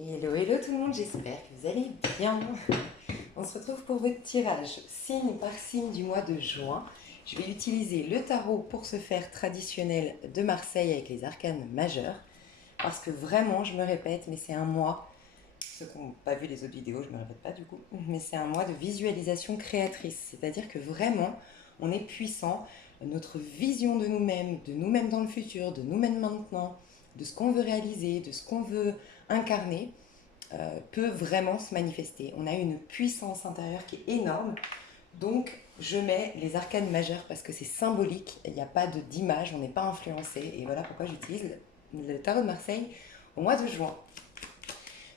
Hello, hello tout le monde, j'espère que vous allez bien. On se retrouve pour votre tirage signe par signe du mois de juin. Je vais utiliser le tarot pour ce faire traditionnel de Marseille avec les arcanes majeures. Parce que vraiment, je me répète, mais c'est un mois, ceux qui n'ont pas vu les autres vidéos, je ne me répète pas du coup, mais c'est un mois de visualisation créatrice. C'est-à-dire que vraiment, on est puissant, notre vision de nous-mêmes dans le futur, de nous-mêmes maintenant, de ce qu'on veut réaliser, de ce qu'on veut incarner, peut vraiment se manifester. On a une puissance intérieure qui est énorme. Donc, je mets les arcanes majeures parce que c'est symbolique, il n'y a pas d'image, on n'est pas influencé. Et voilà pourquoi j'utilise le tarot de Marseille au mois de juin.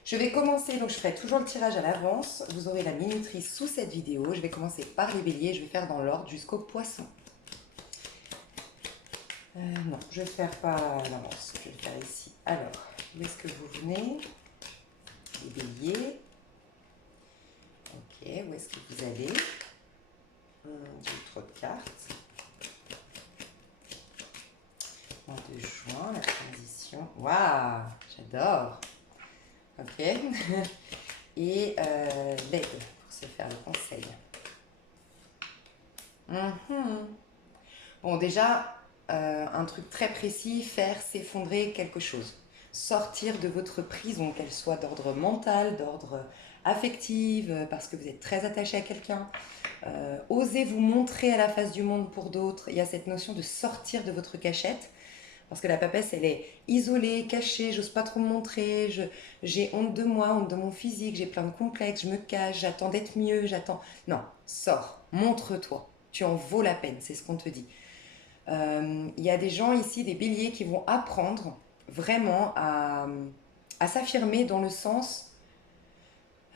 Je vais commencer, donc je ferai toujours le tirage à l'avance. Vous aurez la minuterie sous cette vidéo. Je vais commencer par les béliers, je vais faire dans l'ordre jusqu'au poisson. Non, je ne vais faire pas à l'avance, je vais le faire ici. Alors, où est-ce que vous venez? Les béliers. Ok, où est-ce que vous allez? Deux, trois cartes. Mois de juin, la transition. Waouh, j'adore. Ok. Et l'aide pour se faire le conseil. Bon, déjà, un truc très précis, faire s'effondrer quelque chose. Sortir de votre prison, qu'elle soit d'ordre mental, d'ordre affectif, parce que vous êtes très attaché à quelqu'un. Osez vous montrer à la face du monde pour d'autres. Il y a cette notion de sortir de votre cachette. Parce que la papesse, elle est isolée, cachée, j'ose pas trop me montrer, j'ai honte de moi, honte de mon physique, j'ai plein de complexes, je me cache, j'attends d'être mieux, j'attends... Non, sors, montre-toi, tu en vaux la peine, c'est ce qu'on te dit. Il y a des gens ici, des béliers, qui vont apprendre vraiment à s'affirmer dans le sens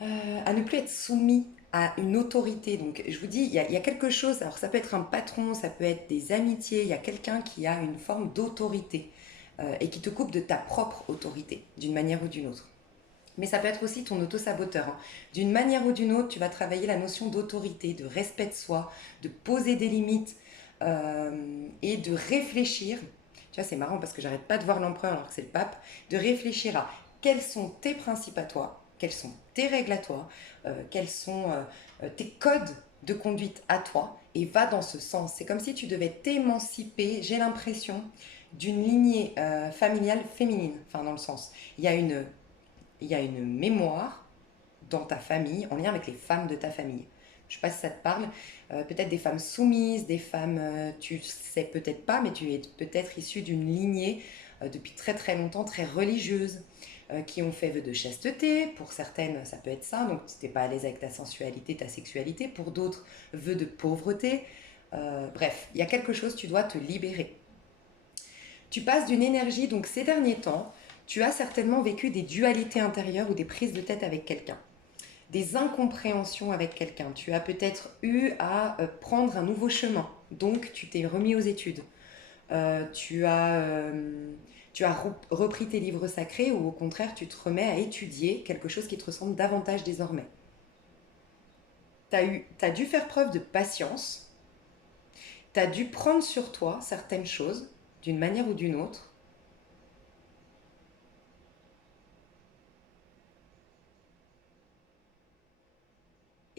à ne plus être soumis à une autorité. Donc je vous dis, il y a quelque chose, alors ça peut être un patron, ça peut être des amitiés, il y a quelqu'un qui a une forme d'autorité et qui te coupe de ta propre autorité, d'une manière ou d'une autre. Mais ça peut être aussi ton auto-saboteur, hein. D'une manière ou d'une autre, tu vas travailler la notion d'autorité, de respect de soi, de poser des limites et de réfléchir. Tu vois, c'est marrant parce que j'arrête pas de voir l'empereur alors que c'est le pape. De réfléchir à quels sont tes principes à toi, quelles sont tes règles à toi, quels sont tes codes de conduite à toi, et va dans ce sens. C'est comme si tu devais t'émanciper, j'ai l'impression, d'une lignée familiale féminine, enfin dans le sens. Il y a une il y a une mémoire dans ta famille, en lien avec les femmes de ta famille. Je ne sais pas si ça te parle. Peut-être des femmes soumises, des femmes, tu sais peut-être pas, mais tu es peut-être issu d'une lignée depuis très très longtemps, très religieuse, qui ont fait vœu de chasteté. Pour certaines, ça peut être ça, donc si tu n'es pas à l'aise avec ta sensualité, ta sexualité. Pour d'autres, vœu de pauvreté. Bref, il y a quelque chose, tu dois te libérer. Tu passes d'une énergie, donc ces derniers temps, tu as certainement vécu des dualités intérieures ou des prises de tête avec quelqu'un, des incompréhensions avec quelqu'un. Tu as peut-être eu à prendre un nouveau chemin, donc tu t'es remis aux études. Tu as repris tes livres sacrés ou au contraire tu te remets à étudier quelque chose qui te ressemble davantage désormais. T'as dû faire preuve de patience, tu as dû prendre sur toi certaines choses d'une manière ou d'une autre.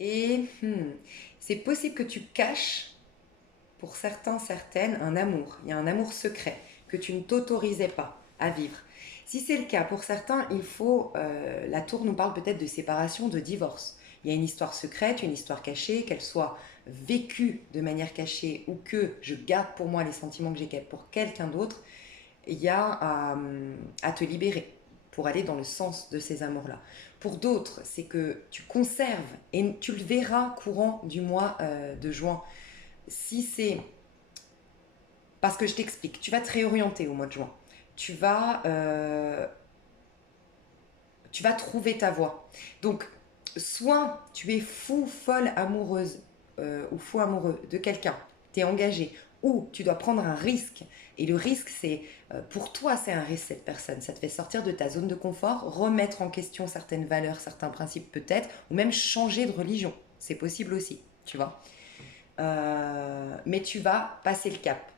Et c'est possible que tu caches, pour certains, certaines, un amour. Il y a un amour secret que tu ne t'autorisais pas à vivre. Si c'est le cas, pour certains, il faut... la tour nous parle peut-être de séparation, de divorce. Il y a une histoire secrète, une histoire cachée, qu'elle soit vécue de manière cachée ou que je garde pour moi les sentiments que j'ai pour quelqu'un d'autre. Il y a à te libérer pour aller dans le sens de ces amours-là. Pour d'autres, c'est que tu conserves, et tu le verras courant du mois de juin, si c'est... Parce que je t'explique, tu vas te réorienter au mois de juin. Tu vas trouver ta voie. Donc, soit tu es fou, folle, amoureuse ou fou amoureux de quelqu'un, tu es engagé, ou tu dois prendre un risque. Et le risque, c'est pour toi, c'est un risque cette personne. Ça te fait sortir de ta zone de confort, remettre en question certaines valeurs, certains principes peut-être, ou même changer de religion. C'est possible aussi, tu vois. Mais tu vas passer le cap.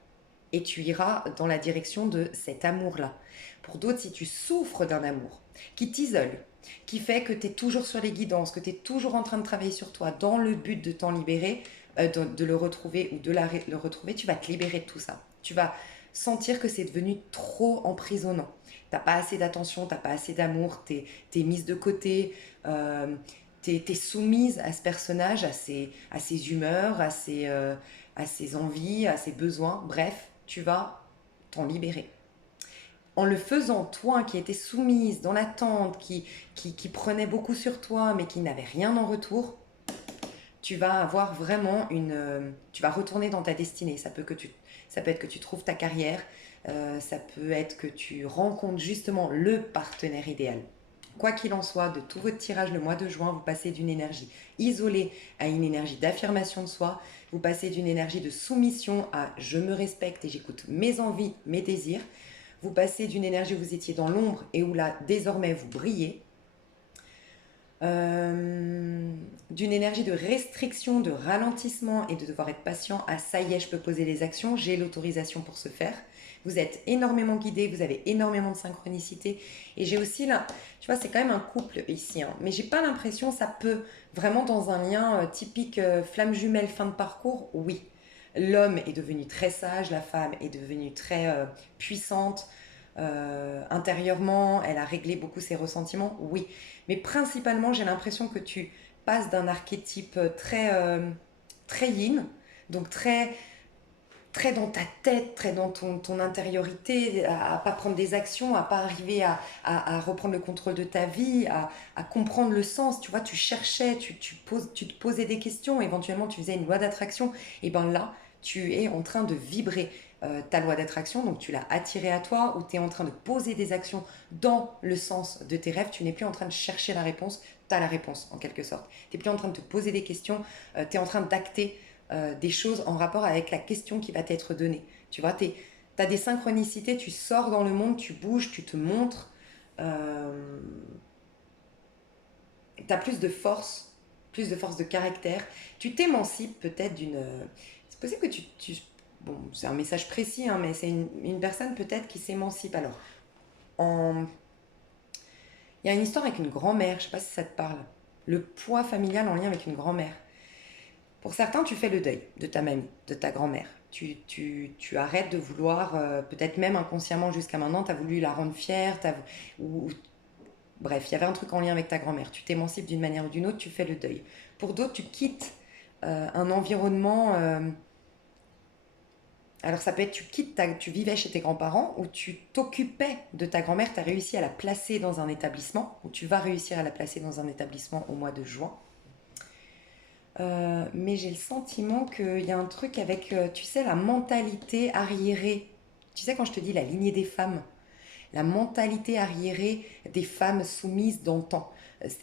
et tu iras dans la direction de cet amour-là. Pour d'autres, si tu souffres d'un amour qui t'isole, qui fait que tu es toujours sur les guidances, que tu es toujours en train de travailler sur toi dans le but de t'en libérer, de le retrouver ou le retrouver, tu vas te libérer de tout ça. Tu vas sentir que c'est devenu trop emprisonnant. T'as pas assez d'attention, t'as pas assez d'amour, t'es mise de côté, t'es soumise à ce personnage, à ses humeurs, à ses envies, à ses besoins. Bref, tu vas t'en libérer. En le faisant, toi qui étais soumise dans l'attente, qui prenait beaucoup sur toi, mais qui n'avait rien en retour, tu vas avoir vraiment tu vas retourner dans ta destinée. Ça peut être que tu trouves ta carrière, ça peut être que tu rencontres justement le partenaire idéal. Quoi qu'il en soit, de tout votre tirage le mois de juin, vous passez d'une énergie isolée à une énergie d'affirmation de soi. Vous passez d'une énergie de soumission à je me respecte et j'écoute mes envies, mes désirs. Vous passez d'une énergie où vous étiez dans l'ombre et où là, désormais, vous brillez. D'une énergie de restriction, de ralentissement et de devoir être patient à ça y est, je peux poser les actions, j'ai l'autorisation pour ce faire. Vous êtes énormément guidé, vous avez énormément de synchronicité. Et j'ai aussi là, tu vois, c'est quand même un couple ici, hein, mais j'ai pas l'impression, ça peut vraiment dans un lien typique flamme jumelle fin de parcours, oui. L'homme est devenu très sage, la femme est devenue très puissante intérieurement, elle a réglé beaucoup ses ressentiments, oui. Mais principalement, j'ai l'impression que tu passes d'un archétype très yin, donc très dans ta tête, très dans ton intériorité, à pas prendre des actions, à pas arriver à reprendre le contrôle de ta vie, à comprendre le sens. Tu vois, tu cherchais, tu te posais des questions, éventuellement tu faisais une loi d'attraction. Et bien là, tu es en train de vibrer ta loi d'attraction, donc tu l'as attirée à toi, ou tu es en train de poser des actions dans le sens de tes rêves. Tu n'es plus en train de chercher la réponse, tu as la réponse en quelque sorte. Tu n'es plus en train de te poser des questions, tu es en train d'acter des choses en rapport avec la question qui va t'être donnée. Tu vois, tu as des synchronicités, tu sors dans le monde, tu bouges, tu te montres. Tu as plus de force de caractère. Tu t'émancipes peut-être d'une... C'est possible que bon, c'est un message précis, hein, mais c'est une personne peut-être qui s'émancipe. Alors, en... il y a une histoire avec une grand-mère, je ne sais pas si ça te parle. Le poids familial en lien avec une grand-mère. Pour certains, tu fais le deuil de ta mamie, de ta grand-mère. Tu arrêtes de vouloir, peut-être même inconsciemment jusqu'à maintenant, tu as voulu la rendre fière, bref, il y avait un truc en lien avec ta grand-mère. Tu t'émancipes d'une manière ou d'une autre, tu fais le deuil. Pour d'autres, tu quittes un environnement. Alors ça peut être, tu vivais chez tes grands-parents ou tu t'occupais de ta grand-mère, tu as réussi à la placer dans un établissement, ou tu vas réussir à la placer dans un établissement au mois de juin. Mais j'ai le sentiment qu'il y a un truc avec, tu sais, la mentalité arriérée. Tu sais, quand je te dis la lignée des femmes, la mentalité arriérée des femmes soumises d'antan.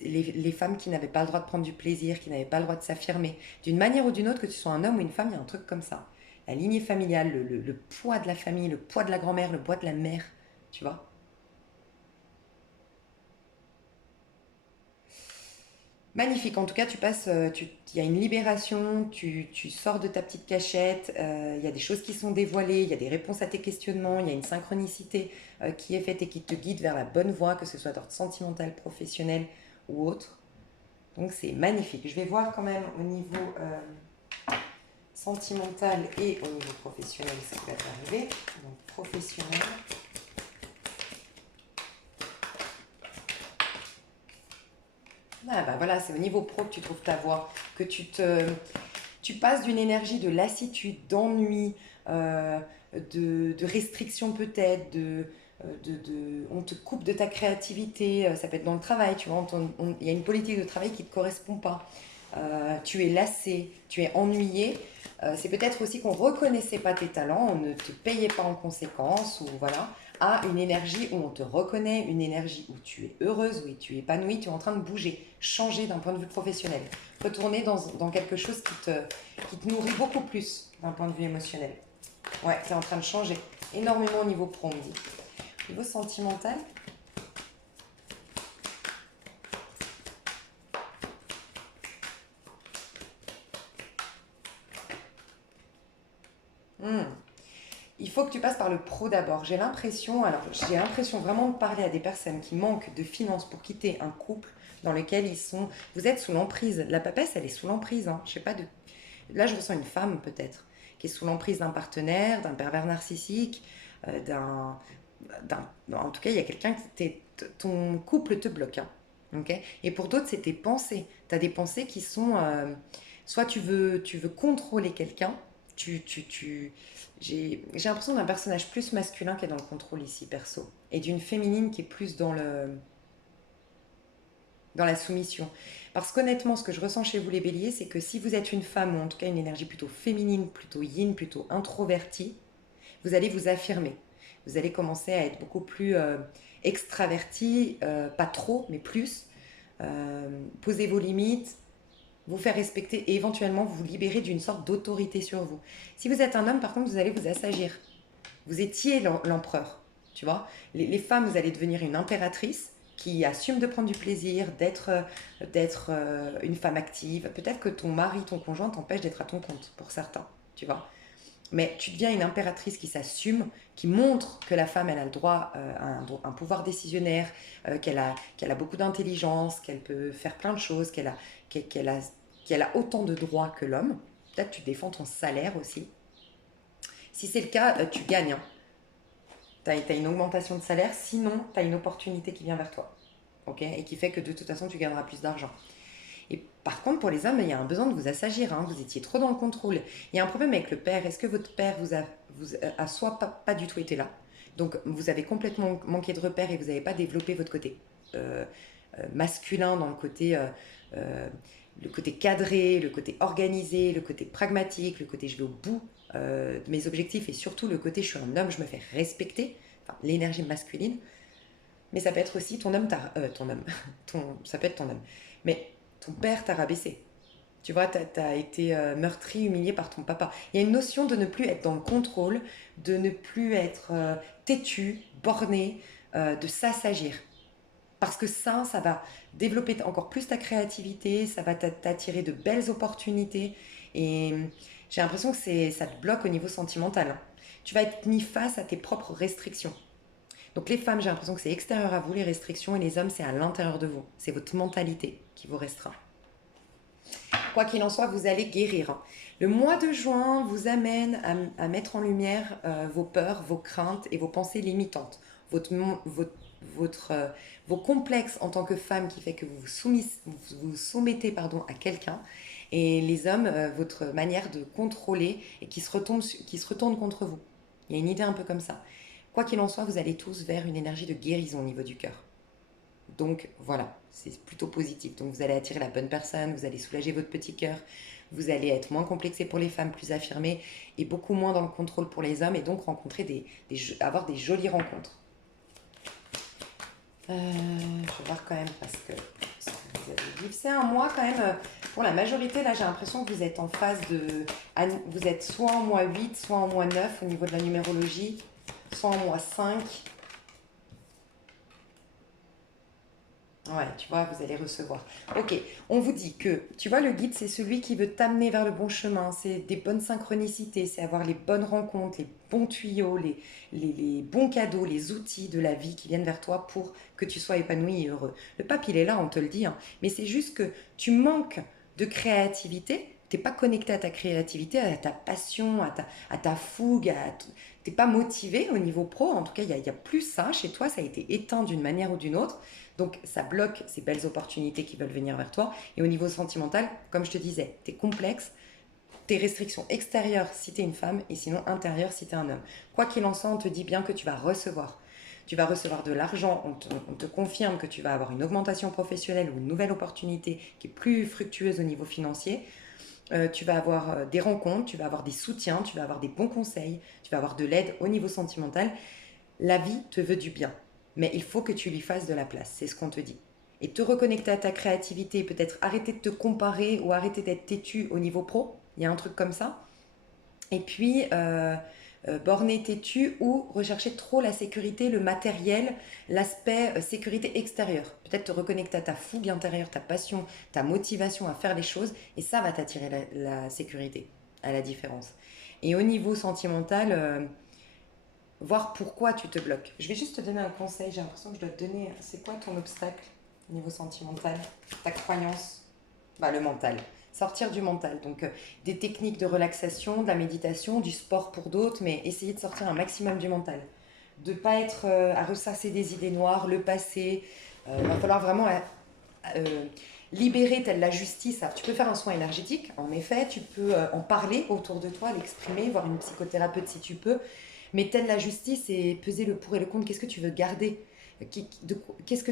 Les femmes qui n'avaient pas le droit de prendre du plaisir, qui n'avaient pas le droit de s'affirmer. D'une manière ou d'une autre, que tu sois un homme ou une femme, il y a un truc comme ça. La lignée familiale, le poids de la famille, le poids de la grand-mère, le poids de la mère, tu vois. Magnifique, en tout cas, il y a une libération, tu sors de ta petite cachette, il y a des choses qui sont dévoilées, il y a des réponses à tes questionnements, il y a une synchronicité qui est faite et qui te guide vers la bonne voie, que ce soit d'ordre sentimental, professionnel ou autre. Donc c'est magnifique. Je vais voir quand même au niveau sentimental et au niveau professionnel ça va arriver. Donc professionnel. Ah bah voilà, c'est au niveau pro que tu trouves ta voie, que tu passes d'une énergie de lassitude, d'ennui, de restriction peut-être, on te coupe de ta créativité, ça peut être dans le travail, tu vois, il y a une politique de travail qui ne te correspond pas. Tu es lassé, tu es ennuyé. C'est peut-être aussi qu'on ne reconnaissait pas tes talents, on ne te payait pas en conséquence, ou voilà, à une énergie où on te reconnaît, une énergie où tu es heureuse, où tu es épanouie, tu es en train de bouger, changer d'un point de vue professionnel, retourner dans quelque chose qui te nourrit beaucoup plus d'un point de vue émotionnel. Ouais, tu es en train de changer énormément au niveau pro, on me dit. Au niveau sentimental, Il faut que tu passes par le pro d'abord. J'ai l'impression vraiment de parler à des personnes qui manquent de finances pour quitter un couple dans lequel vous êtes sous l'emprise. La papesse, elle est sous l'emprise, hein. Je sais pas de, là je ressens une femme peut-être qui est sous l'emprise d'un partenaire, d'un pervers narcissique, d'un, en tout cas il y a quelqu'un ton couple te bloque, hein. Ok. Et pour d'autres c'est tes pensées. Tu as des pensées qui sont, soit tu veux contrôler quelqu'un, j'ai l'impression d'un personnage plus masculin qui est dans le contrôle ici, perso, et d'une féminine qui est plus dans la soumission. Parce qu'honnêtement, ce que je ressens chez vous les béliers, c'est que si vous êtes une femme, ou en tout cas une énergie plutôt féminine, plutôt yin, plutôt introvertie, vous allez vous affirmer. Vous allez commencer à être beaucoup plus extraverti, pas trop, mais plus. Poser vos limites, vous faire respecter et éventuellement vous libérer d'une sorte d'autorité sur vous. Si vous êtes un homme, par contre, vous allez vous assagir. Vous étiez l'empereur, tu vois. Les femmes, vous allez devenir une impératrice qui assume de prendre du plaisir, d'être une femme active. Peut-être que ton mari, ton conjoint t'empêche d'être à ton compte, pour certains, tu vois. Mais tu deviens une impératrice qui s'assume, qui montre que la femme, elle a le droit à un pouvoir décisionnaire, qu'elle a beaucoup d'intelligence, qu'elle peut faire plein de choses, qu'elle a, qu'elle a autant de droits que l'homme. Peut-être tu défends ton salaire aussi. Si c'est le cas, tu gagnes, hein. Tu as une augmentation de salaire, sinon tu as une opportunité qui vient vers toi. Ok. Et qui fait que de toute façon, tu gagneras plus d'argent. Et par contre, pour les hommes, il y a un besoin de vous assagir, hein. Vous étiez trop dans le contrôle. Il y a un problème avec le père. Est-ce que votre père a soit pas du tout été là, donc vous avez complètement manqué de repères et vous n'avez pas développé votre côté euh, masculin dans euh, le côté cadré, le côté organisé, le côté pragmatique, le côté je vais au bout de mes objectifs et surtout le côté je suis un homme, je me fais respecter, enfin, l'énergie masculine. Mais ça peut être aussi ton homme, ça peut être ton homme. Mais ton père t'a rabaissé. Tu vois, t'as été meurtri, humilié par ton papa. Il y a une notion de ne plus être dans le contrôle, de ne plus être têtu, borné, de s'assagir. Parce que ça va développer encore plus ta créativité, ça va t'attirer de belles opportunités. Et j'ai l'impression que ça te bloque au niveau sentimental, hein. Tu vas être mis face à tes propres restrictions. Donc les femmes, j'ai l'impression que c'est extérieur à vous les restrictions et les hommes, c'est à l'intérieur de vous. C'est votre mentalité qui vous restreint. Quoi qu'il en soit, vous allez guérir, hein. Le mois de juin vous amène à mettre en lumière vos peurs, vos craintes et vos pensées limitantes. Votre, votre, vos complexes en tant que femme qui fait que vous soumettez pardon, à quelqu'un. Et les hommes, votre manière de contrôler et qui se retourne contre vous. Il y a une idée un peu comme ça. Quoi qu'il en soit, vous allez tous vers une énergie de guérison au niveau du cœur. Donc voilà, c'est plutôt positif. Donc vous allez attirer la bonne personne, vous allez soulager votre petit cœur, vous allez être moins complexé pour les femmes, plus affirmé, et beaucoup moins dans le contrôle pour les hommes, et donc rencontrer avoir des jolies rencontres. Je vais voir quand même parce que c'est un mois quand même. Pour la majorité, là j'ai l'impression que vous êtes en phase de... Vous êtes soit en mois 8, soit en mois 9 au niveau de la numérologie, soit en mois 5. Ouais, tu vois, vous allez recevoir. Ok, on vous dit que, tu vois, le guide, c'est celui qui veut t'amener vers le bon chemin. C'est des bonnes synchronicités, c'est avoir les bonnes rencontres, les bons tuyaux, les bons cadeaux, les outils de la vie qui viennent vers toi pour que tu sois épanoui et heureux. Le pape, il est là, on te le dit, hein. Mais c'est juste que tu manques de créativité. T'es pas connecté à ta créativité, à ta passion, à ta fougue. T'es pas motivé au niveau pro. En tout cas, il y a plus ça chez toi. Ça a été éteint d'une manière ou d'une autre. Donc ça bloque ces belles opportunités qui veulent venir vers toi. Et au niveau sentimental, comme je te disais, t'es complexe, tes restrictions extérieures si t'es une femme et sinon intérieures si t'es un homme. Quoi qu'il en soit, on te dit bien que tu vas recevoir. Tu vas recevoir de l'argent, on te confirme que tu vas avoir une augmentation professionnelle ou une nouvelle opportunité qui est plus fructueuse au niveau financier. Tu vas avoir des rencontres, tu vas avoir des soutiens, tu vas avoir des bons conseils, tu vas avoir de l'aide au niveau sentimental. La vie te veut du bien, mais il faut que tu lui fasses de la place, c'est ce qu'on te dit. Et te reconnecter à ta créativité, peut-être arrêter de te comparer ou arrêter d'être têtu au niveau pro, il y a un truc comme ça. Et puis, borner têtu ou rechercher trop la sécurité, le matériel, l'aspect sécurité extérieure. Peut-être te reconnecter à ta fougue intérieure, ta passion, ta motivation à faire les choses, et ça va t'attirer la sécurité, à la différence. Et au niveau sentimental, voir pourquoi tu te bloques. Je vais juste te donner un conseil, j'ai l'impression que je dois te donner, c'est quoi ton obstacle au niveau sentimental, ta croyance, bah, le mental. Sortir du mental, donc des techniques de relaxation, de la méditation, du sport pour d'autres, mais essayer de sortir un maximum du mental. De ne pas être à ressasser des idées noires, le passé. Il va falloir vraiment euh, libérer telle la justice. Alors, tu peux faire un soin énergétique, en effet, tu peux en parler autour de toi, l'exprimer, voir une psychothérapeute si tu peux, mais telle la justice et peser le pour et le contre. Qu'est-ce que tu veux garder? Qu'est-ce que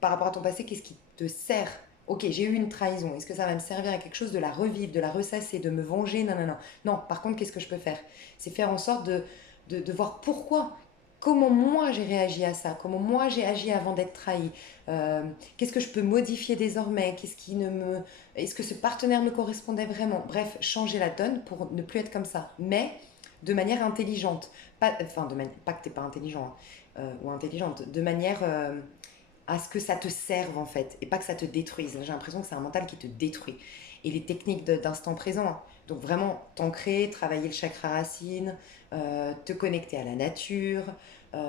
par rapport à ton passé, qu'est-ce qui te sert? Ok, j'ai eu une trahison. Est-ce que ça va me servir à quelque chose de la revivre, de la ressasser, de me venger? Non, non, non. Non, par contre, qu'est-ce que je peux faire? C'est faire en sorte de voir pourquoi, comment moi j'ai réagi à ça, comment moi j'ai agi avant d'être trahi. Qu'est-ce que je peux modifier désormais? Qu'est-ce qui ne me... Est-ce que ce partenaire me correspondait vraiment? Bref, changer la donne pour ne plus être comme ça. Mais de manière intelligente. Pas, enfin, pas que tu n'es pas intelligent ou intelligente. De manière à ce que ça te serve en fait et pas que ça te détruise. J'ai l'impression que c'est un mental qui te détruit. Et les techniques d'instant présent, hein. Donc vraiment t'ancrer, travailler le chakra racine, te connecter à la nature,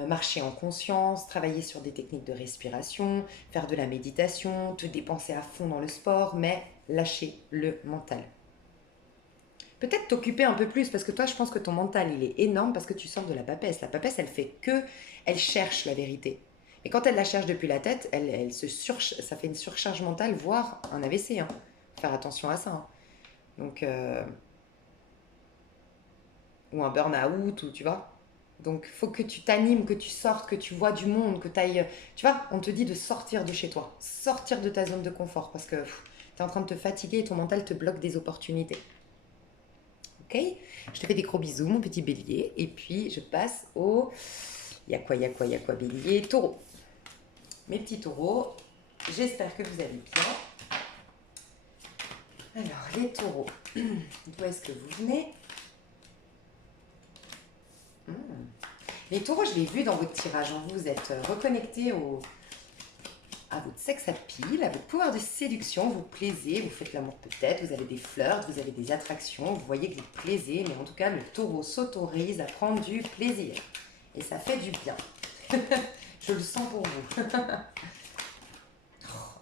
marcher en conscience, travailler sur des techniques de respiration, faire de la méditation, te dépenser à fond dans le sport, mais lâcher le mental. Peut-être t'occuper un peu plus parce que toi je pense que ton mental il est énorme parce que tu sors de la papesse. La papesse elle fait que elle cherche la vérité. Et quand elle la cherche depuis la tête, ça fait une surcharge mentale, voire un AVC. Hein. Faire attention à ça. Hein. Donc, ou un burn-out, ou tu vois. Donc, faut que tu t'animes, que tu sortes, que tu vois du monde, que tu ailles. Tu vois, on te dit de sortir de chez toi, sortir de ta zone de confort parce que tu es en train de te fatiguer et ton mental te bloque des opportunités. Ok? Je te fais des gros bisous, mon petit bélier. Et puis, je passe au. Il y a quoi, il y a quoi, il y a quoi, bélier? Taureau. Mes petits taureaux, j'espère que vous allez bien. Alors, les taureaux, d'où est-ce que vous venez? Hmm. Les taureaux, je l'ai vu dans votre tirage. Hein. Vous êtes reconnectés à votre sexe à pile, à votre pouvoir de séduction. Vous plaisez, vous faites l'amour peut-être, vous avez des flirts, vous avez des attractions, vous voyez que vous plaisez. Mais en tout cas, le taureau s'autorise à prendre du plaisir. Et ça fait du bien. Je le sens pour vous.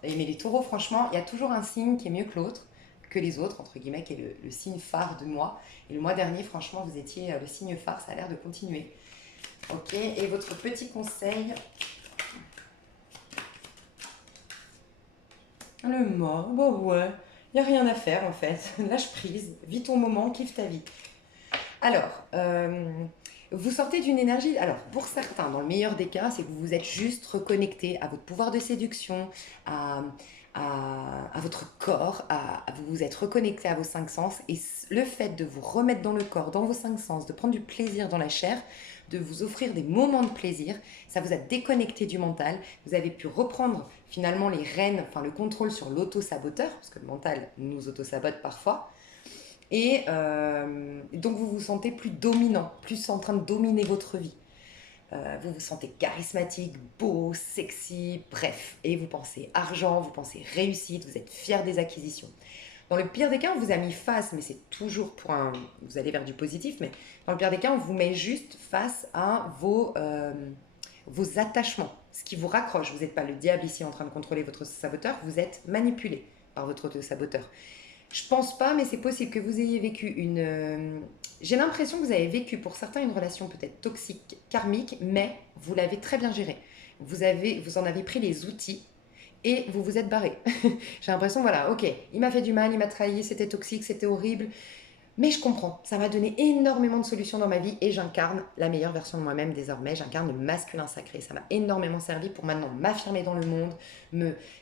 Mais les taureaux, franchement, il y a toujours un signe qui est mieux que l'autre, que les autres, entre guillemets, qui est le signe phare de moi. Et le mois dernier, franchement, vous étiez le signe phare, ça a l'air de continuer. Ok, et votre petit conseil? Le mort, bah ouais, il n'y a rien à faire en fait. Lâche prise, vis ton moment, kiffe ta vie. Alors, vous sortez d'une énergie. Alors, pour certains, dans le meilleur des cas, c'est que vous vous êtes juste reconnecté à votre pouvoir de séduction, à, à votre corps, vous vous êtes reconnecté à vos cinq sens. Et le fait de vous remettre dans le corps, dans vos cinq sens, de prendre du plaisir dans la chair, de vous offrir des moments de plaisir, ça vous a déconnecté du mental. Vous avez pu reprendre finalement les rênes, enfin le contrôle sur l'auto-saboteur, parce que le mental nous auto-sabote parfois. Et donc vous vous sentez plus dominant, plus en train de dominer votre vie. Vous vous sentez charismatique, beau, sexy, bref. Et vous pensez argent, vous pensez réussite, vous êtes fier des acquisitions. Dans le pire des cas, on vous a mis face, mais c'est toujours pour un... Vous allez vers du positif, mais dans le pire des cas, on vous met juste face à vos attachements, ce qui vous raccroche. Vous n'êtes pas le diable ici en train de contrôler votre saboteur, vous êtes manipulé par votre auto-saboteur. Je pense pas, mais c'est possible que vous ayez vécu une. J'ai l'impression que vous avez vécu pour certains une relation peut-être toxique, karmique, mais vous l'avez très bien gérée. Vous en avez pris les outils et vous vous êtes barré. J'ai l'impression, voilà, ok, il m'a fait du mal, il m'a trahi, c'était toxique, c'était horrible, mais je comprends, ça m'a donné énormément de solutions dans ma vie et j'incarne la meilleure version de moi-même désormais. J'incarne le masculin sacré. Ça m'a énormément servi pour maintenant m'affirmer dans le monde.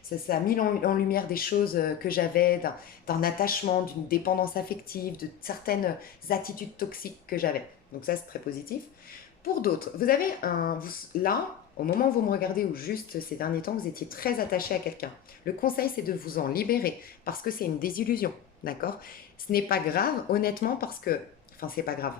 Ça a mis en lumière des choses que j'avais, d'un attachement, d'une dépendance affective, de certaines attitudes toxiques que j'avais. Donc ça, c'est très positif. Pour d'autres, là, au moment où vous me regardez ou juste ces derniers temps, vous étiez très attaché à quelqu'un. Le conseil, c'est de vous en libérer parce que c'est une désillusion. D'accord? Ce n'est pas grave, honnêtement, parce que. Enfin, c'est pas grave.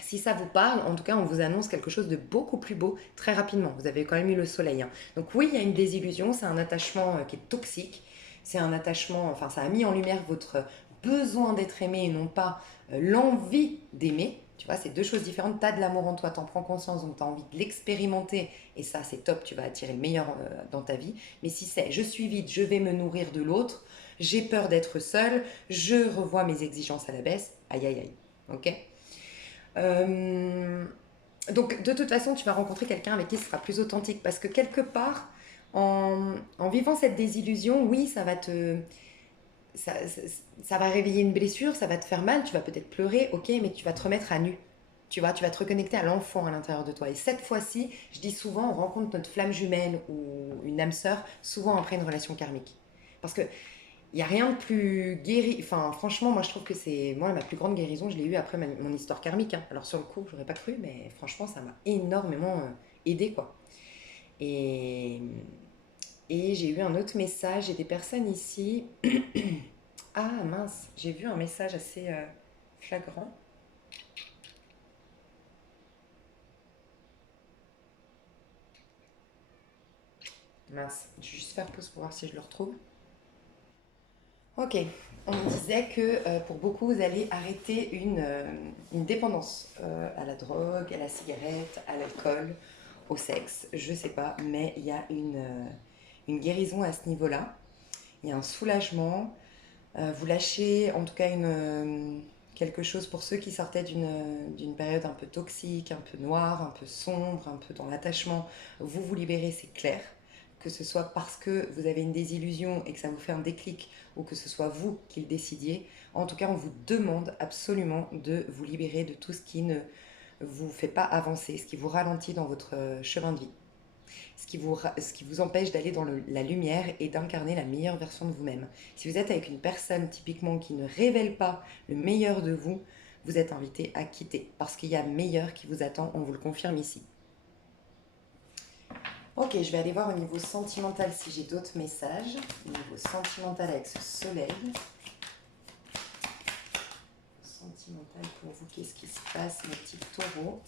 Si ça vous parle, en tout cas, on vous annonce quelque chose de beaucoup plus beau très rapidement. Vous avez quand même eu le soleil. Hein. Donc, oui, il y a une désillusion, c'est un attachement qui est toxique. C'est un attachement. Enfin, ça a mis en lumière votre besoin d'être aimé et non pas l'envie d'aimer. Tu vois, c'est deux choses différentes. Tu as de l'amour en toi, tu en prends conscience, donc tu as envie de l'expérimenter. Et ça, c'est top, tu vas attirer le meilleur dans ta vie. Mais si c'est je suis vide, je vais me nourrir de l'autre, j'ai peur d'être seule, je revois mes exigences à la baisse, aïe aïe aïe. Ok. Euh, donc, de toute façon, tu vas rencontrer quelqu'un avec qui ce sera plus authentique. Parce que quelque part, en vivant cette désillusion, oui, ça, ça, ça va réveiller une blessure, ça va te faire mal, tu vas peut-être pleurer, ok, mais tu vas te remettre à nu. Tu vois, tu vas te reconnecter à l'enfant à l'intérieur de toi. Et cette fois-ci, je dis souvent, on rencontre notre flamme jumelle ou une âme sœur, souvent après une relation karmique. Parce que il n'y a rien de plus guéri. Enfin, franchement, moi, je trouve que c'est. Moi, ma plus grande guérison, je l'ai eue après mon histoire karmique, hein. Alors, sur le coup, j'aurais pas cru, mais franchement, ça m'a énormément aidé, quoi. Et, et j'ai eu un autre message et des personnes ici. Ah, mince, j'ai vu un message assez flagrant. Mince, je vais juste faire pause pour voir si je le retrouve. Ok, on me disait que pour beaucoup, vous allez arrêter une dépendance à la drogue, à la cigarette, à l'alcool, au sexe, je sais pas, mais il y a une guérison à ce niveau-là. Il y a un soulagement. Vous lâchez en tout cas quelque chose pour ceux qui sortaient d'une période un peu toxique, un peu noire, un peu sombre, un peu dans l'attachement. Vous vous libérez, c'est clair. Que ce soit parce que vous avez une désillusion et que ça vous fait un déclic, ou que ce soit vous qui le décidiez. En tout cas, on vous demande absolument de vous libérer de tout ce qui ne vous fait pas avancer, ce qui vous ralentit dans votre chemin de vie, ce qui vous empêche d'aller dans la lumière et d'incarner la meilleure version de vous-même. Si vous êtes avec une personne typiquement qui ne révèle pas le meilleur de vous, vous êtes invité à quitter parce qu'il y a meilleur qui vous attend, on vous le confirme ici. Ok, je vais aller voir au niveau sentimental si j'ai d'autres messages. Au niveau sentimental avec ce soleil. Sentimental pour vous, qu'est-ce qui se passe, mes petits taureaux?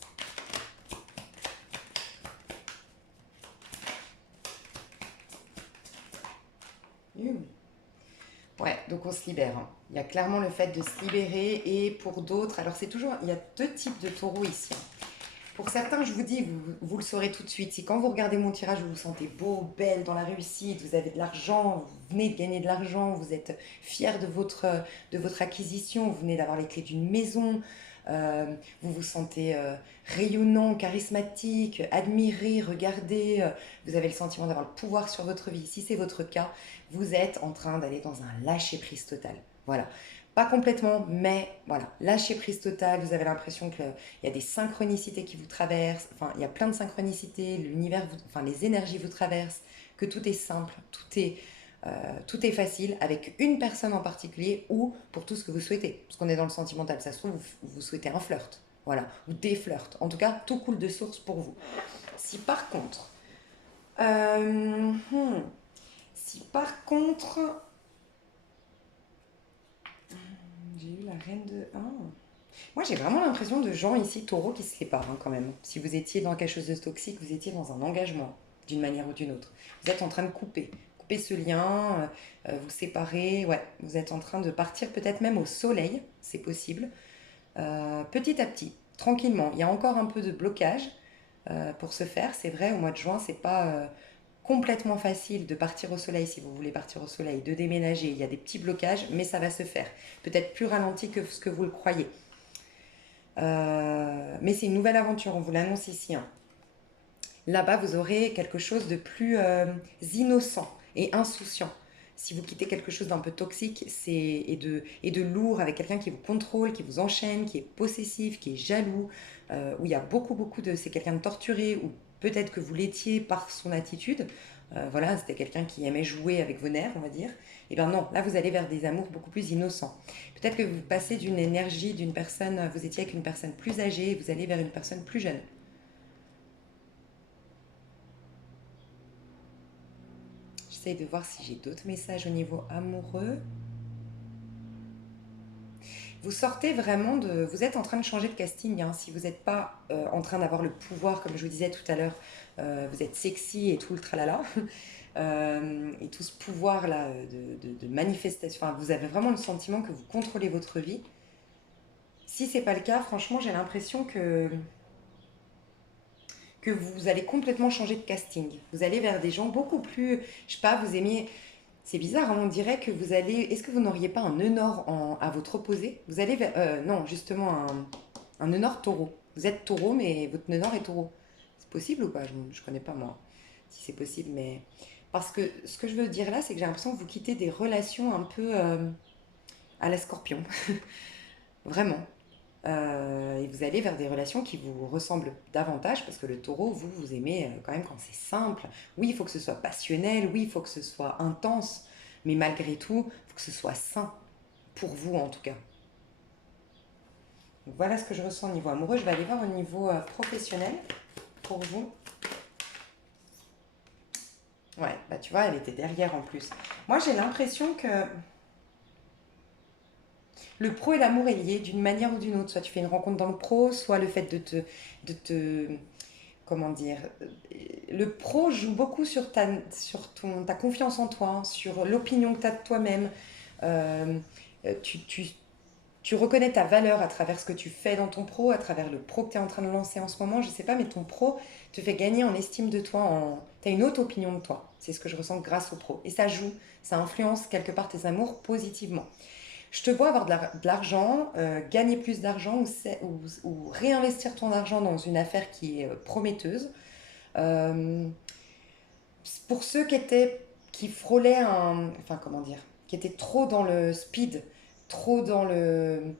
Ouais, donc on se libère, hein. Il y a clairement le fait de se libérer et pour d'autres, alors c'est toujours, il y a deux types de taureaux ici, hein. Pour certains, je vous dis, vous le saurez tout de suite. Si quand vous regardez mon tirage, vous vous sentez beau, belle, dans la réussite, vous avez de l'argent, vous venez de gagner de l'argent, vous êtes fier de votre acquisition, vous venez d'avoir les clés d'une maison, euh, vous vous sentez rayonnant, charismatique, admiré, regardé, vous avez le sentiment d'avoir le pouvoir sur votre vie. Si c'est votre cas, vous êtes en train d'aller dans un lâcher-prise total. Voilà. Pas complètement, mais voilà, lâcher prise totale, vous avez l'impression qu'il y a des synchronicités qui vous traversent, enfin, il y a plein de synchronicités, l'univers, enfin, les énergies vous traversent, que tout est simple, tout est facile avec une personne en particulier ou pour tout ce que vous souhaitez. Parce qu'on est dans le sentimental, ça se trouve, vous souhaitez un flirt, voilà, ou des flirts. En tout cas, tout coule de source pour vous. Si par contre, euh, hmm, si par contre, j'ai eu la reine de... Ah. Moi, j'ai vraiment l'impression de gens ici, taureaux, qui se séparent, hein, quand même. Si vous étiez dans quelque chose de toxique, vous étiez dans un engagement, d'une manière ou d'une autre. Vous êtes en train de couper ce lien, vous séparer, ouais. Vous êtes en train de partir peut-être même au soleil, c'est possible, petit à petit, tranquillement. Il y a encore un peu de blocage pour se faire, c'est vrai, au mois de juin, c'est pas complètement facile de partir au soleil si vous voulez partir au soleil, de déménager. Il y a des petits blocages, mais ça va se faire. Peut-être plus ralenti que ce que vous le croyez. Mais c'est une nouvelle aventure, on vous l'annonce ici, hein. Là-bas, vous aurez quelque chose de plus innocent et insouciant. Si vous quittez quelque chose d'un peu toxique et de lourd avec quelqu'un qui vous contrôle, qui vous enchaîne, qui est possessif, qui est jaloux, où il y a beaucoup de... C'est quelqu'un de torturé, ou peut-être que vous l'étiez par son attitude. Voilà, c'était quelqu'un qui aimait jouer avec vos nerfs, on va dire. Et bien non, là vous allez vers des amours beaucoup plus innocents. Peut-être que vous passez d'une énergie d'une personne, vous étiez avec une personne plus âgée, vous allez vers une personne plus jeune. J'essaye de voir si j'ai d'autres messages au niveau amoureux. Vous sortez vraiment de... Vous êtes en train de changer de casting, hein. Si vous n'êtes pas en train d'avoir le pouvoir, comme je vous disais tout à l'heure, vous êtes sexy et tout le tralala, et tout ce pouvoir-là de manifestation, enfin, vous avez vraiment le sentiment que vous contrôlez votre vie. Si c'est pas le cas, franchement, j'ai l'impression que vous allez complètement changer de casting. Vous allez vers des gens beaucoup plus, je sais pas, vous aimiez. C'est bizarre, hein, on dirait que vous allez. Est-ce que vous n'auriez pas un nœud nord à votre opposé? Vous allez vers. Non, justement, un nœud nord taureau. Vous êtes taureau, mais votre nœud nord est taureau. C'est possible ou pas? Je connais pas moi, si c'est possible, mais. Parce que ce que je veux dire là, c'est que j'ai l'impression que vous quittez des relations un peu à la scorpion. Vraiment. Et vous allez vers des relations qui vous ressemblent davantage parce que le taureau, vous aimez quand même quand c'est simple. Oui, il faut que ce soit passionnel, oui, il faut que ce soit intense, mais malgré tout, il faut que ce soit sain, pour vous en tout cas. Donc voilà ce que je ressens au niveau amoureux. Je vais aller voir au niveau professionnel pour vous. Ouais, bah tu vois, elle était derrière en plus. Moi, j'ai l'impression que le pro et l'amour est lié d'une manière ou d'une autre. Soit tu fais une rencontre dans le pro, soit le fait de te comment dire, le pro joue beaucoup sur ta confiance en toi, sur l'opinion que tu as de toi-même. Euh, tu, tu, tu reconnais ta valeur à travers ce que tu fais dans ton pro, à travers le pro que tu es en train de lancer en ce moment, je sais pas, mais ton pro te fait gagner en estime de toi, tu as une haute opinion de toi. C'est ce que je ressens grâce au pro. Et ça joue, ça influence quelque part tes amours positivement. Je te vois avoir de l'argent, gagner plus d'argent ou réinvestir ton argent dans une affaire qui est prometteuse. Euh, pour ceux qui frôlaient enfin comment dire, qui étaient trop dans le speed, trop dans le,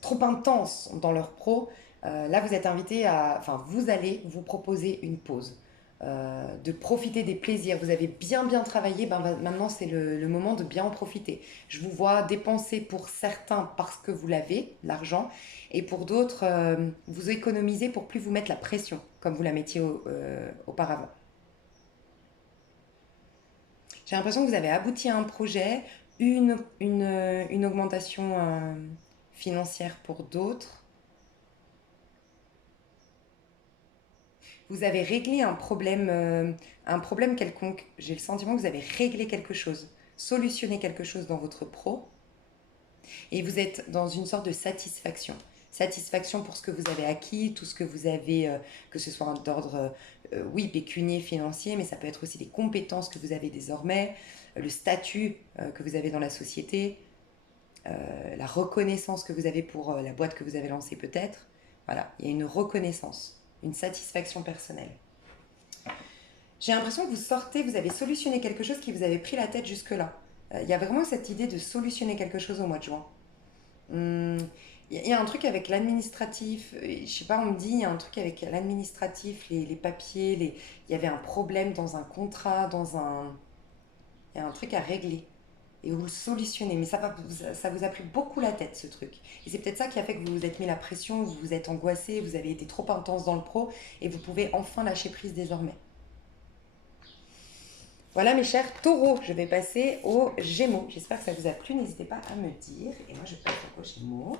trop intense dans leur pro, là vous êtes invité enfin vous allez vous proposer une pause. De profiter des plaisirs. Vous avez bien travaillé, ben maintenant c'est le moment de bien en profiter. Je vous vois dépenser pour certains parce que vous l'avez, l'argent, et pour d'autres, vous économisez pour plus vous mettre la pression, comme vous la mettiez auparavant. J'ai l'impression que vous avez abouti à un projet, une augmentation financière pour d'autres. Vous avez réglé un problème quelconque. J'ai le sentiment que vous avez réglé quelque chose, solutionné quelque chose dans votre pro, et vous êtes dans une sorte de satisfaction. Satisfaction pour ce que vous avez acquis, tout ce que vous avez, que ce soit d'ordre, oui, pécunier, financier, mais ça peut être aussi des compétences que vous avez désormais, le statut que vous avez dans la société, la reconnaissance que vous avez pour la boîte que vous avez lancée peut-être. Voilà, il y a une reconnaissance, une satisfaction personnelle. J'ai l'impression que vous sortez, vous avez solutionné quelque chose qui vous avait pris la tête jusque-là. Il y a vraiment cette idée de solutionner quelque chose au mois de juin. Hum, Il y a un truc avec l'administratif, je sais pas, on me dit, il y a un truc avec l'administratif, les papiers, il y avait un problème dans un contrat, il y a un truc à régler et vous le solutionnez. Mais ça vous a pris beaucoup la tête ce truc. Et c'est peut-être ça qui a fait que vous vous êtes mis la pression, vous vous êtes angoissé, vous avez été trop intense dans le pro et vous pouvez enfin lâcher prise désormais. Voilà mes chers taureaux, je vais passer aux gémeaux. J'espère que ça vous a plu, n'hésitez pas à me dire. Et moi je passe aux gémeaux.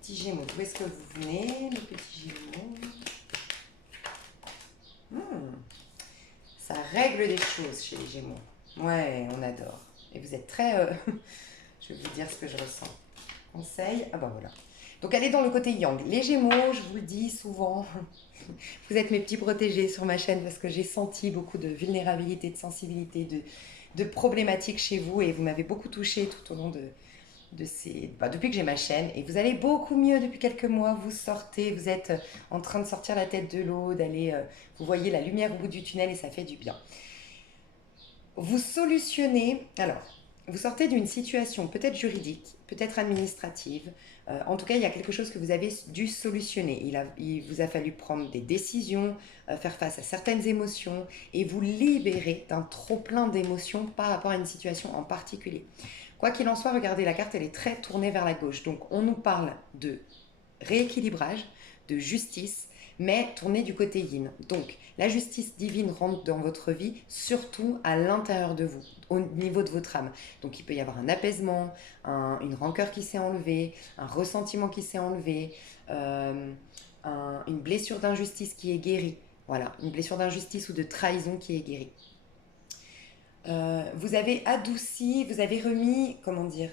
Petits gémeaux, d'où est-ce que vous venez, les petits gémeaux? Hmm, Ça règle des choses chez les gémeaux. Ouais, on adore. Et vous êtes très... je vais vous dire ce que je ressens. Conseil, ah bah voilà. Donc allez dans le côté yang. Les gémeaux, je vous le dis souvent, vous êtes mes petits protégés sur ma chaîne parce que j'ai senti beaucoup de vulnérabilité, de sensibilité, de problématiques chez vous et vous m'avez beaucoup touché tout au long depuis que j'ai ma chaîne. Et vous allez beaucoup mieux depuis quelques mois. Vous sortez, vous êtes en train de sortir la tête de l'eau, vous voyez la lumière au bout du tunnel et ça fait du bien. Vous solutionnez, alors, vous sortez d'une situation peut-être juridique, peut-être administrative. En tout cas, il y a quelque chose que vous avez dû solutionner. Il vous a fallu prendre des décisions, faire face à certaines émotions et vous libérer d'un trop-plein d'émotions par rapport à une situation en particulier. Quoi qu'il en soit, regardez, la carte, elle est très tournée vers la gauche. Donc, on nous parle de rééquilibrage, de justice, mais tournée du côté yin. Donc, la justice divine rentre dans votre vie, surtout à l'intérieur de vous, au niveau de votre âme. Donc, il peut y avoir un apaisement, une rancœur qui s'est enlevée, un ressentiment qui s'est enlevé, une blessure d'injustice qui est guérie. Voilà, une blessure d'injustice ou de trahison qui est guérie. Vous avez adouci, vous avez remis, comment dire,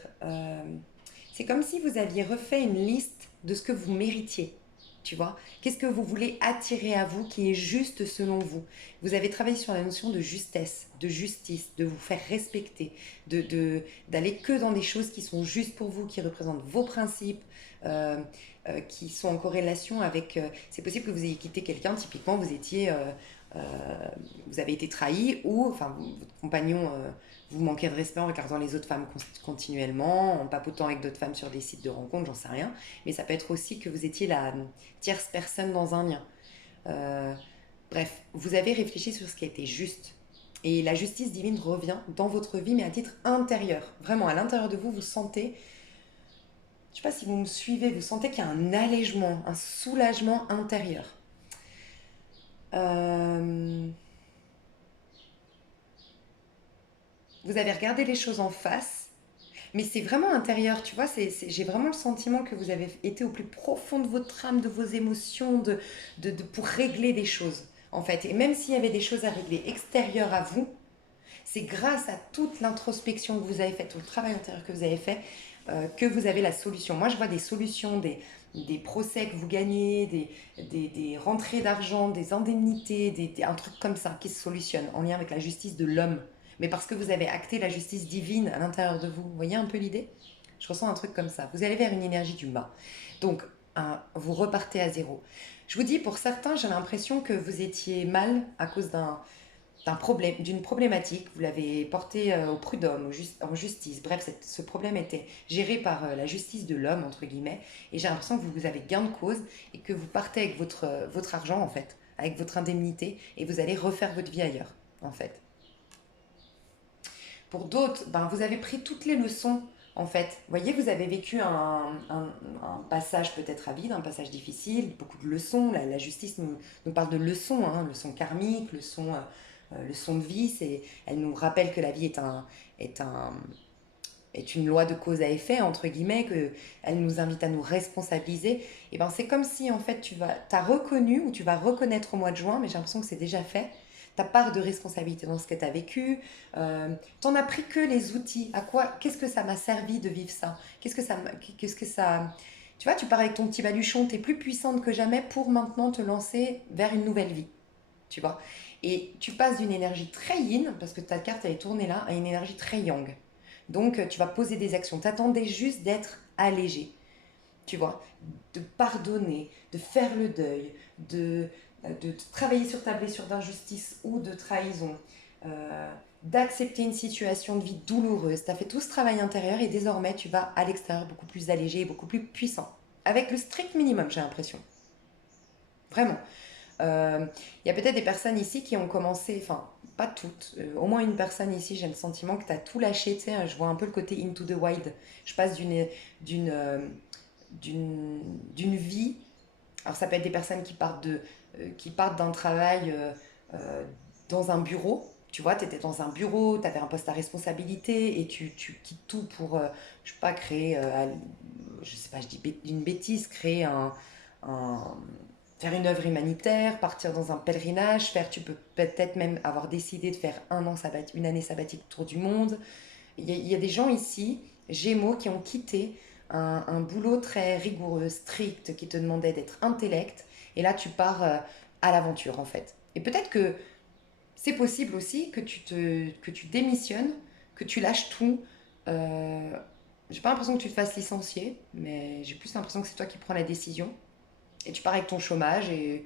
C'est comme si vous aviez refait une liste de ce que vous méritiez. Tu vois, qu'est-ce que vous voulez attirer à vous qui est juste selon vous? Vous avez travaillé sur la notion de justesse, de justice, de vous faire respecter, d'aller que dans des choses qui sont justes pour vous, qui représentent vos principes, euh, qui sont en corrélation avec. C'est possible que vous ayez quitté quelqu'un, typiquement vous étiez, vous avez été trahi ou, enfin, votre compagnon vous manquez de respect en regardant les autres femmes continuellement, en papotant avec d'autres femmes sur des sites de rencontres, j'en sais rien. Mais ça peut être aussi que vous étiez la tierce personne dans un lien. Euh, Bref, vous avez réfléchi sur ce qui a été juste. Et la justice divine revient dans votre vie, mais à titre intérieur. Vraiment, à l'intérieur de vous, vous sentez, je ne sais pas si vous me suivez, vous sentez qu'il y a un allègement, un soulagement intérieur. Euh, Vous avez regardé les choses en face, mais c'est vraiment intérieur, tu vois. J'ai vraiment le sentiment que vous avez été au plus profond de votre âme, de vos émotions, pour régler des choses, en fait. Et même s'il y avait des choses à régler extérieures à vous, c'est grâce à toute l'introspection que vous avez faite, tout le travail intérieur que vous avez fait, que vous avez la solution. Moi, je vois des solutions, des procès que vous gagnez, des rentrées d'argent, des indemnités, un truc comme ça qui se solutionne en lien avec la justice de l'homme. Mais parce que vous avez acté la justice divine à l'intérieur de vous. Vous voyez un peu l'idée? Je ressens un truc comme ça. Vous allez vers une énergie du bas. Donc, vous repartez à zéro. Je vous dis, pour certains, j'ai l'impression que vous étiez mal à cause d'un problème, d'une problématique, vous l'avez porté au prud'homme, en justice. Bref, ce problème était géré par la justice de l'homme, entre guillemets, et j'ai l'impression que vous avez gain de cause et que vous partez avec votre argent, en fait, avec votre indemnité, et vous allez refaire votre vie ailleurs, en fait. Pour d'autres, ben, vous avez pris toutes les leçons, en fait. Vous voyez, vous avez vécu un passage peut-être à vide, un passage difficile, beaucoup de leçons. La justice nous parle de leçons, hein, leçons karmiques, leçons de vie. Elle nous rappelle que la vie est un, est une loi de cause à effet, entre guillemets, qu'elle nous invite à nous responsabiliser. Et ben c'est comme si, en fait, t'as reconnu, ou tu vas reconnaître au mois de juin, mais j'ai l'impression que c'est déjà fait, ta part de responsabilité dans ce que tu as vécu. T'en as pris que les outils. Qu'est-ce que ça m'a servi de vivre ça? Qu'est-ce que ça. Tu vois, tu pars avec ton petit baluchon, tu es plus puissante que jamais pour maintenant te lancer vers une nouvelle vie. Tu vois? Et tu passes d'une énergie très yin, parce que ta carte elle est tournée là, à une énergie très yang. Donc tu vas poser des actions. T'attendais juste d'être allégé, tu vois, de pardonner, de faire le deuil, de travailler sur ta blessure d'injustice ou de trahison, d'accepter une situation de vie douloureuse. Tu as fait tout ce travail intérieur et désormais tu vas à l'extérieur beaucoup plus allégé, beaucoup plus puissant. Avec le strict minimum, j'ai l'impression. Vraiment. Il y a peut-être des personnes ici qui ont commencé, enfin, pas toutes, au moins une personne ici, j'ai le sentiment que tu as tout lâché, tu sais, je vois un peu le côté into the wild. Je passe d'une, euh, d'une vie, alors ça peut être des personnes qui partent d'un travail euh, dans un bureau, tu vois, tu étais dans un bureau, tu avais un poste à responsabilité et tu quittes tout pour, je sais pas, créer, je sais pas, je dis une bêtise, créer un faire une œuvre humanitaire, partir dans un pèlerinage, tu peux peut-être même avoir décidé de faire une année sabbatique autour du monde. Il y a des gens ici, Gémeaux, qui ont quitté un boulot très rigoureux, strict, qui te demandait d'être intellect, et là tu pars à l'aventure en fait. Et peut-être que c'est possible aussi que tu démissionnes, que tu lâches tout. Euh, j'ai pas l'impression que tu te fasses licencier, mais j'ai plus l'impression que c'est toi qui prends la décision et tu pars avec ton chômage et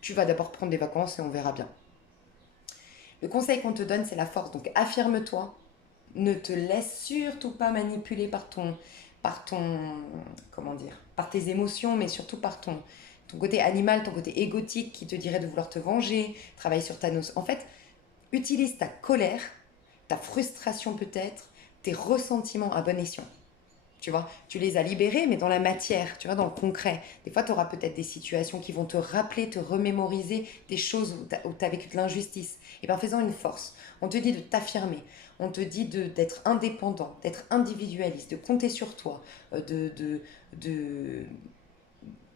tu vas d'abord prendre des vacances et on verra bien. Le conseil qu'on te donne, c'est la force. Donc affirme-toi. Ne te laisse surtout pas manipuler par ton, comment dire, par tes émotions, mais surtout par ton côté animal, ton côté égotique qui te dirait de vouloir te venger, travaille sur ta notion. En fait, utilise ta colère, ta frustration peut-être, tes ressentiments à bon escient. Tu vois, tu les as libérés, mais dans la matière, tu vois, dans le concret. Des fois, tu auras peut-être des situations qui vont te rappeler, te remémoriser des choses où tu as vécu de l'injustice. Et bien, en faisant une force, on te dit de t'affirmer, on te dit d'être indépendant, d'être individualiste, de compter sur toi, de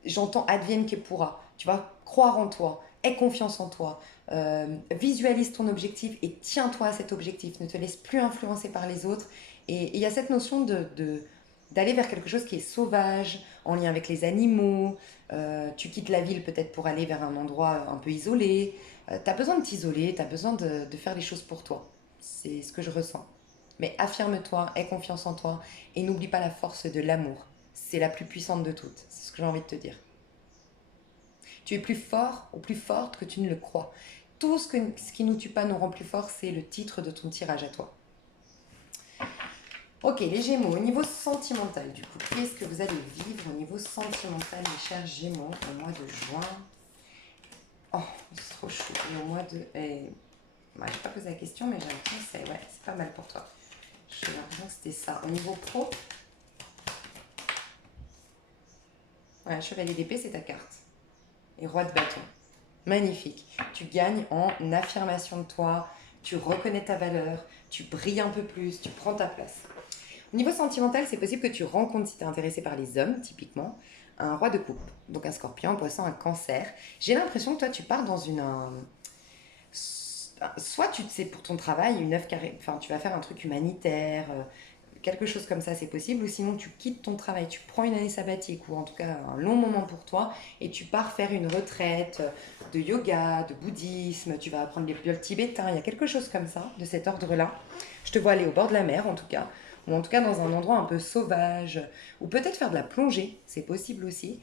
j'entends advienne que pourra, tu vois, croire en toi, aie confiance en toi, visualise ton objectif et tiens-toi à cet objectif, ne te laisse plus influencer par les autres. Et il y a cette notion d'aller vers quelque chose qui est sauvage, en lien avec les animaux. Tu quittes la ville peut-être pour aller vers un endroit un peu isolé. Tu as besoin de t'isoler, tu as besoin de faire les choses pour toi. C'est ce que je ressens. Mais affirme-toi, aie confiance en toi et n'oublie pas la force de l'amour. C'est la plus puissante de toutes, c'est ce que j'ai envie de te dire. Tu es plus fort ou plus forte que tu ne le crois. Tout ce qui nous tue pas nous rend plus fort, c'est le titre de ton tirage à toi. Ok, les Gémeaux, au niveau sentimental, du coup, qu'est-ce que vous allez vivre au niveau sentimental, mes chers Gémeaux, au mois de juin? Oh, c'est trop chou. Et au mois de... Moi, j'ai pas posé la question, mais j'ai l'impression que c'est ouais, c'est pas mal pour toi. J'ai l'impression que c'était ça. Au niveau pro, ouais, chevalier d'épée, c'est ta carte. Et roi de bâton. Magnifique. Tu gagnes en affirmation de toi, tu reconnais ta valeur, tu brilles un peu plus, tu prends ta place. Au niveau sentimental, c'est possible que tu rencontres, si tu es intéressé par les hommes, typiquement, un roi de coupe. Donc un scorpion, un poisson, un cancer. J'ai l'impression que toi, tu pars dans soit tu sais pour ton travail, une œuvre carré... enfin, tu vas faire un truc humanitaire, quelque chose comme ça, c'est possible. Ou sinon, tu quittes ton travail, tu prends une année sabbatique, ou en tout cas un long moment pour toi, et tu pars faire une retraite de yoga, de bouddhisme, tu vas apprendre les viols tibétains, il y a quelque chose comme ça, de cet ordre-là. Je te vois aller au bord de la mer, en tout cas, ou en tout cas dans un endroit un peu sauvage, ou peut-être faire de la plongée, c'est possible aussi.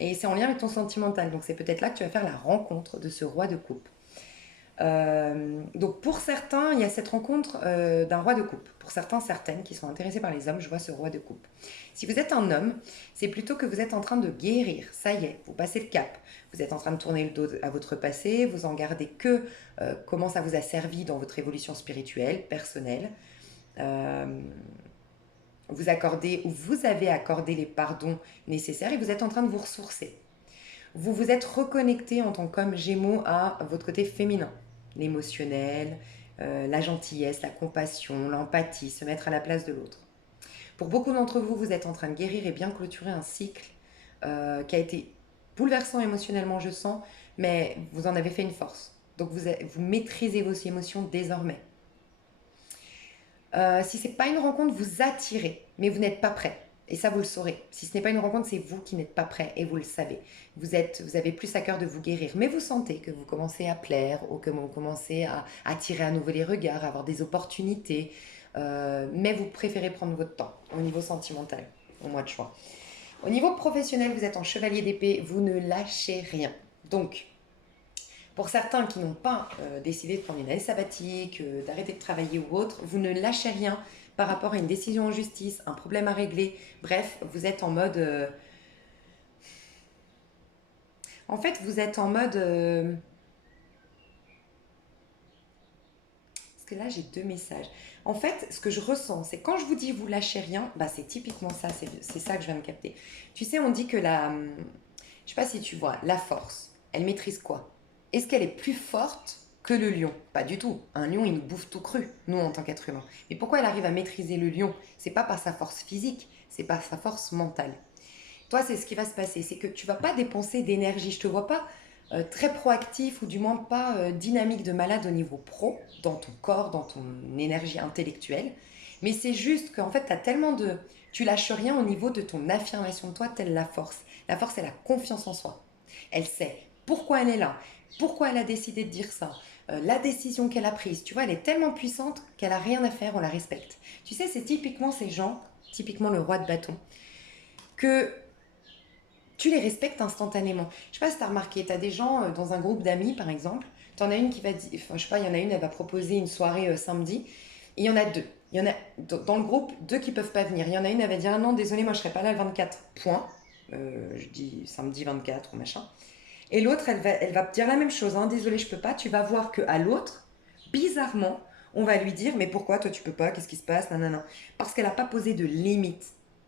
Et c'est en lien avec ton sentimental, donc c'est peut-être là que tu vas faire la rencontre de ce roi de coupe. Donc pour certains, il y a cette rencontre d'un roi de coupe. Pour certains, certaines qui sont intéressées par les hommes, je vois ce roi de coupe. Si vous êtes un homme, c'est plutôt que vous êtes en train de guérir. Ça y est, vous passez le cap. Vous êtes en train de tourner le dos à votre passé. Vous en gardez que comment ça vous a servi dans votre évolution spirituelle, personnelle. Euh, vous accordez ou vous avez accordé les pardons nécessaires et vous êtes en train de vous ressourcer. Vous vous êtes reconnecté en tant qu'homme Gémeaux à votre côté féminin, l'émotionnel, la gentillesse, la compassion, l'empathie, se mettre à la place de l'autre. Pour beaucoup d'entre vous, vous êtes en train de guérir et bien clôturer un cycle qui a été bouleversant émotionnellement, je sens, mais vous en avez fait une force. Donc vous maîtrisez vos émotions désormais. Si ce n'est pas une rencontre, vous attirez, mais vous n'êtes pas prêt. Et ça, vous le saurez. Si ce n'est pas une rencontre, c'est vous qui n'êtes pas prêt et vous le savez. Vous avez plus à cœur de vous guérir, mais vous sentez que vous commencez à plaire ou que vous commencez à attirer à nouveau les regards, à avoir des opportunités. Mais vous préférez prendre votre temps au niveau sentimental, au mois de juin. Au niveau professionnel, vous êtes en chevalier d'épée, vous ne lâchez rien. Donc, pour certains qui n'ont pas décidé de prendre une année sabbatique, d'arrêter de travailler ou autre, vous ne lâchez rien par rapport à une décision en justice, un problème à régler. Bref, vous êtes en mode... En fait, vous êtes en mode... Parce que là, j'ai deux messages. En fait, ce que je ressens, c'est quand je vous dis vous lâchez rien, bah c'est typiquement ça, c'est ça que je viens de capter. Tu sais, on dit que la... Je sais pas si tu vois, la force, elle maîtrise quoi? Est-ce qu'elle est plus forte que le lion? Pas du tout. Un lion, il nous bouffe tout cru, nous en tant qu'être humain. Mais pourquoi elle arrive à maîtriser le lion? C'est pas par sa force physique, c'est par sa force mentale. Toi, c'est ce qui va se passer, c'est que tu vas pas dépenser d'énergie. Je te vois pas très proactif ou du moins pas dynamique de malade au niveau pro, dans ton corps, dans ton énergie intellectuelle. Mais c'est juste qu'en fait, tu as tellement de... Tu lâches rien au niveau de ton affirmation de toi, telle la force. La force, c'est la confiance en soi. Elle sait pourquoi elle est là, pourquoi elle a décidé de dire ça, la décision qu'elle a prise. Tu vois, elle est tellement puissante qu'elle a rien à faire, on la respecte. Tu sais, c'est typiquement ces gens, typiquement le roi de bâton, que tu les respectes instantanément. Je sais pas si tu as remarqué, tu as des gens dans un groupe d'amis, par exemple, tu en as une qui va dire, enfin, je sais pas, il y en a une, elle va proposer une soirée samedi, et il y en a deux. Il y en a dans le groupe deux qui peuvent pas venir. Il y en a une, elle va dire ah non, désolé, moi je serai pas là le 24. Point. Je dis samedi 24 ou machin. Et l'autre, elle va dire la même chose. Hein, désolé, je peux pas. Tu vas voir que à l'autre, bizarrement, on va lui dire mais pourquoi toi tu peux pas? Qu'est-ce qui se passe? Non, non, non. Parce qu'elle n'a pas posé de limite.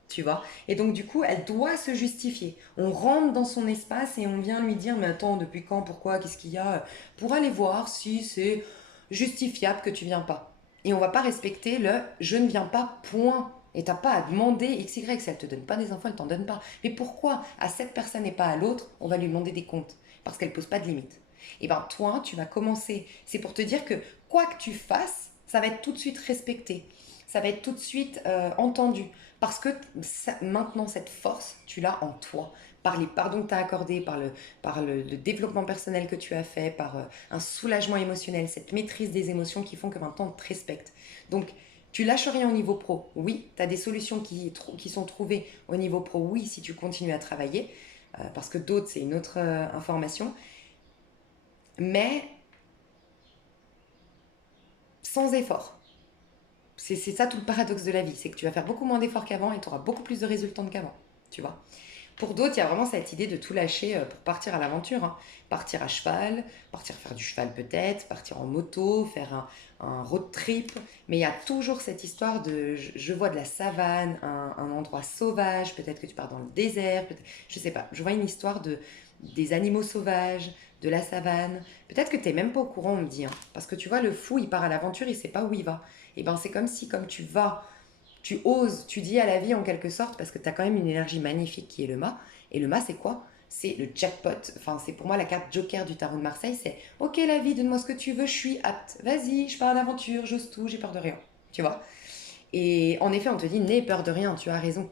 Tu vois. Et donc du coup, elle doit se justifier. On rentre dans son espace et on vient lui dire mais attends, depuis quand? Pourquoi? Qu'est-ce qu'il y a? Pour aller voir si c'est justifiable que tu viens pas. Et on va pas respecter le je ne viens pas, point. Et t'as pas à demander XY, si elle te donne pas des infos, elle t'en donne pas. Mais pourquoi à cette personne et pas à l'autre, on va lui demander des comptes? Parce qu'elle pose pas de limite. Et ben toi, tu vas commencer. C'est pour te dire que quoi que tu fasses, ça va être tout de suite respecté. ça va être tout de suite entendu. Parce que maintenant, cette force, tu l'as en toi. Par les pardons que tu as accordés, le développement personnel que tu as fait, par un soulagement émotionnel, cette maîtrise des émotions qui font que maintenant on te respecte. Donc, tu lâches rien au niveau pro. Oui, tu as des solutions qui sont trouvées au niveau pro. Oui, si tu continues à travailler. Parce que d'autres, c'est une autre information. Mais sans effort. C'est ça tout le paradoxe de la vie, c'est que tu vas faire beaucoup moins d'efforts qu'avant et tu auras beaucoup plus de résultats qu'avant, tu vois. Pour d'autres, il y a vraiment cette idée de tout lâcher pour partir à l'aventure, hein. Partir à cheval, partir faire du cheval peut-être, partir en moto, faire un road trip. Mais il y a toujours cette histoire de je vois de la savane, un endroit sauvage, peut-être que tu pars dans le désert, je sais pas. Je vois une histoire des animaux sauvages, de la savane. Peut-être que tu n'es même pas au courant, on me dit, hein. Parce que tu vois, le fou, il part à l'aventure, il sait pas où il va. Et ben c'est comme si, comme tu vas, tu oses, tu dis à la vie en quelque sorte, parce que tu as quand même une énergie magnifique qui est le mât. Et le mât, c'est quoi? C'est le jackpot. Enfin, c'est pour moi la carte joker du tarot de Marseille. C'est ok, la vie, donne-moi ce que tu veux, je suis apte. Vas-y, je pars à l'aventure, j'ose tout, j'ai peur de rien. Tu vois? Et en effet, on te dit, n'aie peur de rien, tu as raison.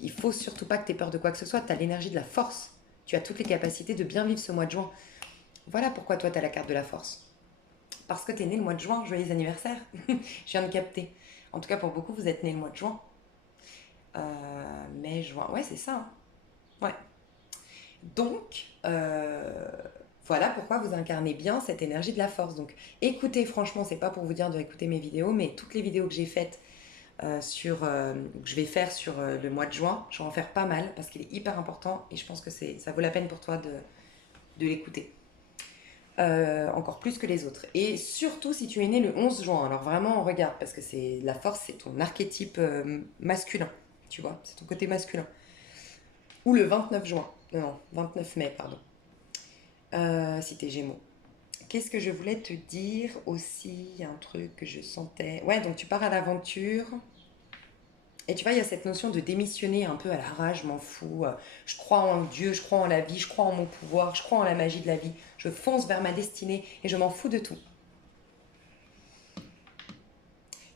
Il faut surtout pas que tu aies peur de quoi que ce soit. Tu as l'énergie de la force. Tu as toutes les capacités de bien vivre ce mois de juin. Voilà pourquoi toi, tu as la carte de la force. Parce que tu es né le mois de juin, joyeux anniversaire. Je viens de capter. En tout cas, pour beaucoup, vous êtes né le mois de juin. Mai, juin, ouais, c'est ça, hein. Ouais. Donc, voilà pourquoi vous incarnez bien cette énergie de la force. Donc, écoutez, franchement, c'est pas pour vous dire de écouter mes vidéos, mais toutes les vidéos que j'ai faites que je vais faire sur le mois de juin, je vais en faire pas mal parce qu'il est hyper important et je pense que ça vaut la peine pour toi de l'écouter. Encore plus que les autres. Et surtout si tu es né le 11 juin. Alors vraiment, on regarde, parce que la force, c'est ton archétype masculin, tu vois, c'est ton côté masculin. Ou le 29 juin. Non, 29 mai, pardon. Si t'es Gémeaux. Qu'est-ce que je voulais te dire aussi? Un truc que je sentais. Ouais, donc tu pars à l'aventure. Et tu vois, il y a cette notion de démissionner un peu à la rage, je m'en fous. Je crois en Dieu, je crois en la vie, je crois en mon pouvoir, je crois en la magie de la vie. Je fonce vers ma destinée et je m'en fous de tout.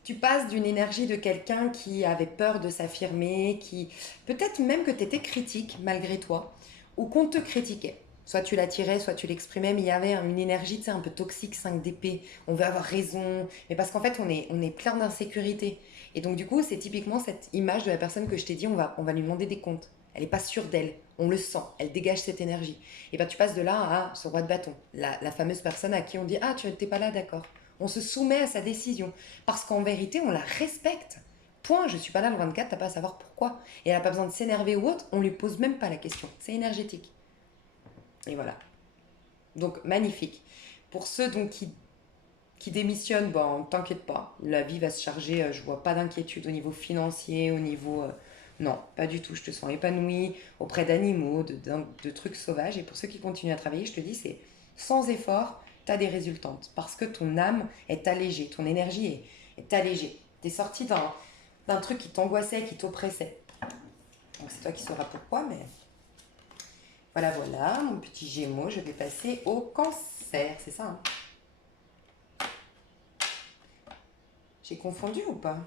Tu passes d'une énergie de quelqu'un qui avait peur de s'affirmer, qui peut-être même que tu étais critique malgré toi, ou qu'on te critiquait. Soit tu l'attirais, soit tu l'exprimais, mais il y avait une énergie, tu sais, un peu toxique, 5 d'épée. On veut avoir raison, mais parce qu'en fait, on est plein d'insécurité. Et donc, du coup, c'est typiquement cette image de la personne que je t'ai dit, on va lui demander des comptes. Elle n'est pas sûre d'elle, on le sent, elle dégage cette énergie. Et bien, tu passes de là à ce roi de bâton, la fameuse personne à qui on dit ah, tu n'es pas là, d'accord. On se soumet à sa décision. Parce qu'en vérité, on la respecte. Point, je suis pas là le 24, t'as pas à savoir pourquoi. Et elle n'a pas besoin de s'énerver ou autre, on lui pose même pas la question. C'est énergétique. Et voilà. Donc, magnifique. Pour ceux donc qui démissionnent, bon, t'inquiète pas. La vie va se charger, je vois pas d'inquiétude au niveau financier, au niveau... non, pas du tout. Je te sens épanoui auprès d'animaux, de trucs sauvages. Et pour ceux qui continuent à travailler, je te dis, c'est sans effort, tu as des résultantes. Parce que ton âme est allégée, ton énergie est allégée. Tu es sorti d'un truc qui t'angoissait, qui t'oppressait. Donc c'est toi qui sauras pourquoi, mais voilà, voilà, mon petit Gémeaux, je vais passer au Cancer, c'est ça, hein? J'ai confondu ou pas?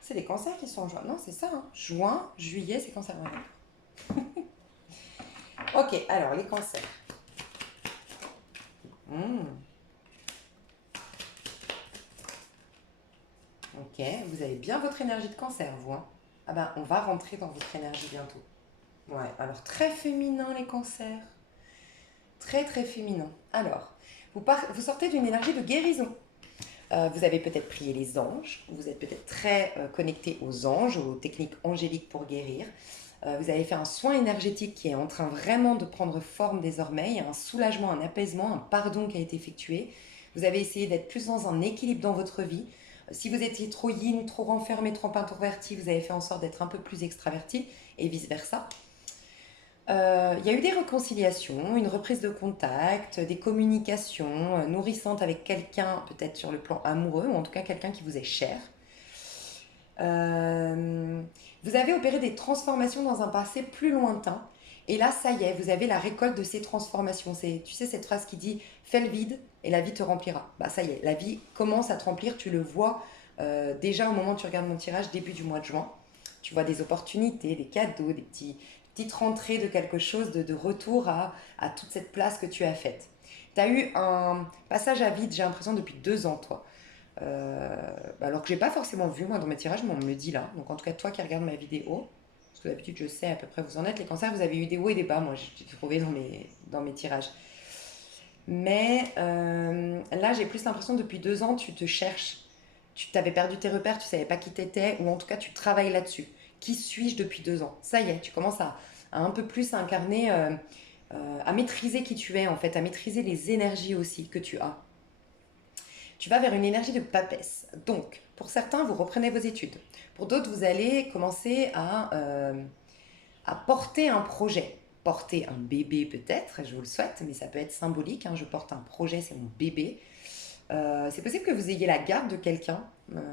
C'est les Cancers qui sont en juin. Non, c'est ça, hein. Juin, juillet, c'est Cancer. Ok, alors les Cancers. Ok, vous avez bien votre énergie de Cancer, vous, hein. Ah ben, on va rentrer dans votre énergie bientôt. Ouais, alors très féminin les Cancers. Très très féminin. Alors, vous sortez d'une énergie de guérison. Vous avez peut-être prié les anges, vous êtes peut-être très connecté aux anges, aux techniques angéliques pour guérir. Vous avez fait un soin énergétique qui est en train vraiment de prendre forme désormais. Il y a un soulagement, un apaisement, un pardon qui a été effectué. Vous avez essayé d'être plus dans un équilibre dans votre vie. Si vous étiez trop yin, trop renfermé, trop introverti, vous avez fait en sorte d'être un peu plus extraverti et vice-versa. Il y a eu des réconciliations, une reprise de contact, des communications nourrissantes avec quelqu'un, peut-être sur le plan amoureux, ou en tout cas quelqu'un qui vous est cher. Vous avez opéré des transformations dans un passé plus lointain. Et là, ça y est, vous avez la récolte de ces transformations. Tu sais, cette phrase qui dit « fais le vide et la vie te remplira ». Bah ça y est, la vie commence à te remplir, tu le vois Déjà, au moment où tu regardes mon tirage, début du mois de juin, tu vois des opportunités, des cadeaux, petites rentrées de quelque chose, de retour à toute cette place que tu as faite. Tu as eu un passage à vide, j'ai l'impression, depuis 2 ans, toi. Euh, Alors que j'ai pas forcément vu, moi, dans mes tirages, mais on me le dit là. Donc, en tout cas, toi qui regardes ma vidéo, parce que d'habitude, je sais à peu près où vous en êtes. Les cancers, vous avez eu des hauts et des bas, moi, j'ai trouvé dans mes tirages. Mais là, j'ai plus l'impression depuis 2 ans, tu te cherches. Tu t'avais perdu tes repères, tu savais pas qui t'étais, ou en tout cas, tu travailles là-dessus. Qui suis-je depuis 2 ans? Ça y est, tu commences à un peu plus incarner, à maîtriser qui tu es, en fait, à maîtriser les énergies aussi que tu as. Tu vas vers une énergie de papesse. Donc, pour certains, vous reprenez vos études. Pour d'autres, vous allez commencer à porter un projet. Porter un bébé peut-être, je vous le souhaite, mais ça peut être symbolique. Hein, je porte un projet, c'est mon bébé. C'est possible que vous ayez la garde de quelqu'un,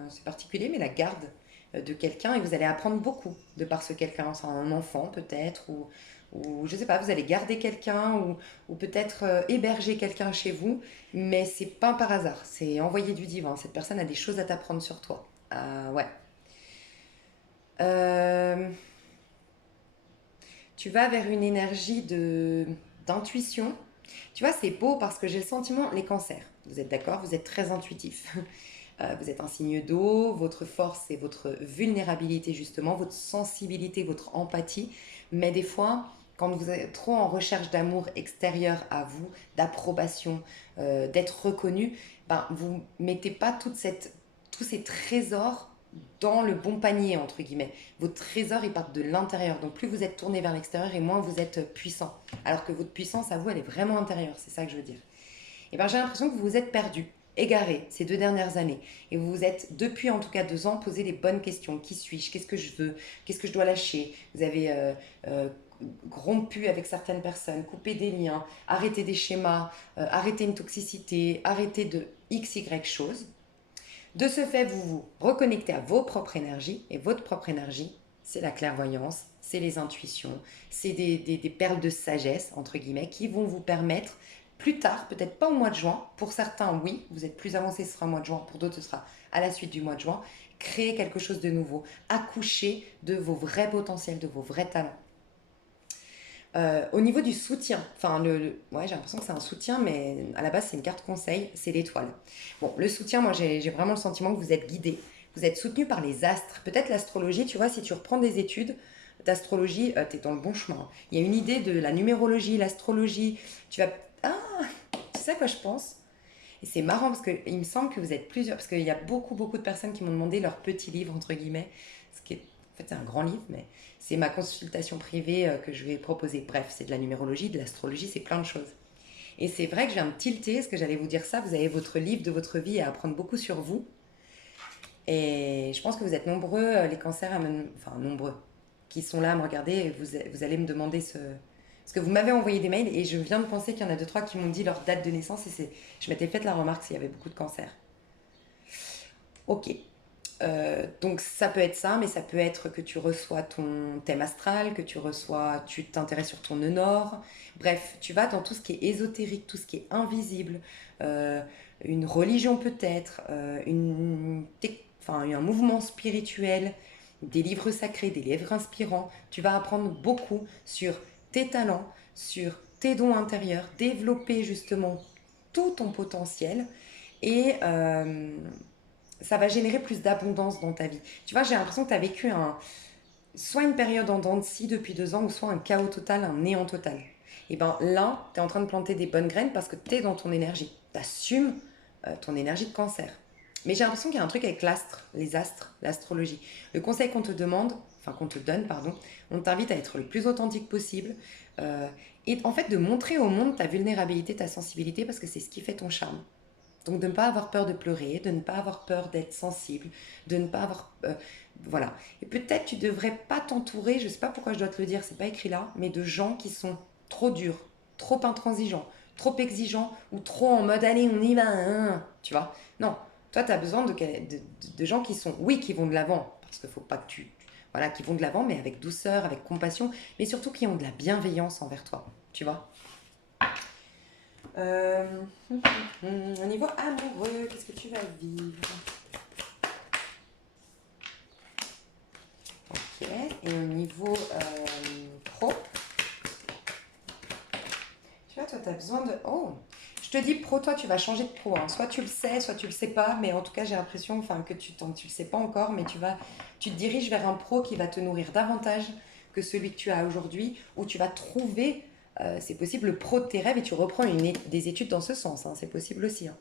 c'est particulier, mais la garde de quelqu'un, et vous allez apprendre beaucoup de par ce quelqu'un. C'est un enfant peut-être, ou je sais pas, vous allez garder quelqu'un, ou peut-être héberger quelqu'un chez vous, mais c'est pas par hasard, c'est envoyé du divin. Cette personne a des choses à t'apprendre sur toi. Ouais. Euh, Tu vas vers une énergie d'intuition. Tu vois, c'est beau parce que j'ai le sentiment, les cancers, vous êtes d'accord, vous êtes très intuitif. Vous êtes un signe d'eau, votre force c'est votre vulnérabilité justement, votre sensibilité, votre empathie. Mais des fois, quand vous êtes trop en recherche d'amour extérieur à vous, d'approbation, d'être reconnu, ben, vous mettez pas tous ces trésors dans le bon panier, entre guillemets. Vos trésors, ils partent de l'intérieur. Donc plus vous êtes tourné vers l'extérieur et moins vous êtes puissant. Alors que votre puissance à vous, elle est vraiment intérieure. C'est ça que je veux dire. Et ben j'ai l'impression que vous vous ête perdu, égaré ces 2 dernières années. Et vous vous êtes, depuis en tout cas 2 ans, posé les bonnes questions. Qui suis-je? Qu'est-ce que je veux? Qu'est-ce que je dois lâcher? Vous avez euh, rompu avec certaines personnes, coupé des liens, arrêté des schémas, arrêté une toxicité, arrêté de x, y choses. De ce fait, vous vous reconnectez à vos propres énergies. Et votre propre énergie, c'est la clairvoyance, c'est les intuitions, c'est des perles de sagesse, entre guillemets, qui vont vous permettre plus tard, peut-être pas au mois de juin, pour certains, oui, vous êtes plus avancé, ce sera au mois de juin, pour d'autres, ce sera à la suite du mois de juin, créer quelque chose de nouveau, accoucher de vos vrais potentiels, de vos vrais talents. Au niveau du soutien, enfin, ouais, j'ai l'impression que c'est un soutien, mais à la base, c'est une carte conseil, c'est l'étoile. Bon, le soutien, moi, j'ai vraiment le sentiment que vous êtes guidé, vous êtes soutenu par les astres. Peut-être l'astrologie, tu vois, si tu reprends des études d'astrologie, tu es dans le bon chemin. Il y a une idée de la numérologie, l'astrologie. Tu vas. Ah, tu sais à quoi je pense? Et c'est marrant parce qu'il me semble que vous êtes plusieurs, parce qu'il y a beaucoup, beaucoup de personnes qui m'ont demandé leur petit livre, entre guillemets, ce qui est, en fait, c'est un grand livre, mais c'est ma consultation privée que je vais proposer. Bref, c'est de la numérologie, de l'astrologie, c'est plein de choses. Et c'est vrai que je viens de tilter, parce que j'allais vous dire ça, vous avez votre livre de votre vie à apprendre beaucoup sur vous. Et je pense que vous êtes nombreux, les cancers, enfin nombreux, qui sont là à me regarder, et vous allez me demander ce. Parce que vous m'avez envoyé des mails, et je viens de penser qu'il y en a deux, trois qui m'ont dit leur date de naissance, et je m'étais fait la remarque s'il y avait beaucoup de cancers. Ok. Donc ça peut être ça, mais ça peut être que tu reçois ton thème astral, que tu t'intéresses sur ton nœud nord. Bref, tu vas dans tout ce qui est ésotérique, tout ce qui est invisible, euh, une religion peut-être, enfin, un mouvement spirituel, des livres sacrés, des livres inspirants. Tu vas apprendre beaucoup sur tes talents, sur tes dons intérieurs, développer justement tout ton potentiel et ça va générer plus d'abondance dans ta vie. Tu vois, j'ai l'impression que tu as vécu soit une période en dents de scie depuis 2 ans, ou soit un chaos total, un néant total. Et bien là, tu es en train de planter des bonnes graines parce que tu es dans ton énergie. Tu assumes ton énergie de cancer. Mais j'ai l'impression qu'il y a un truc avec l'astre, les astres, l'astrologie. Le conseil qu'on te demande, enfin qu'on te donne, pardon, on t'invite à être le plus authentique possible et en fait de montrer au monde ta vulnérabilité, ta sensibilité parce que c'est ce qui fait ton charme. Donc de ne pas avoir peur de pleurer, de ne pas avoir peur d'être sensible, de ne pas avoir... voilà. Et peut-être tu devrais pas t'entourer, je sais pas pourquoi je dois te le dire, c'est pas écrit là, mais de gens qui sont trop durs, trop intransigeants, trop exigeants ou trop en mode allez on y va, hein, tu vois. Non, toi tu as besoin de gens qui sont, oui, qui vont de l'avant, parce qu'il faut pas que tu... Voilà, qui vont de l'avant, mais avec douceur, avec compassion, mais surtout qui ont de la bienveillance envers toi, tu vois. Euh, Au niveau amoureux, qu'est-ce que tu vas vivre? Et au niveau pro, tu vois, toi, tu as besoin de... Oh, je te dis pro, toi, tu vas changer de pro. Hein. Soit tu le sais, soit tu le sais pas. Mais en tout cas, j'ai l'impression que tu le sais pas encore, mais tu te diriges vers un pro qui va te nourrir davantage que celui que tu as aujourd'hui, où tu vas trouver, c'est possible, le pro de tes rêves et tu reprends des études dans ce sens. Hein. C'est possible aussi. Hein.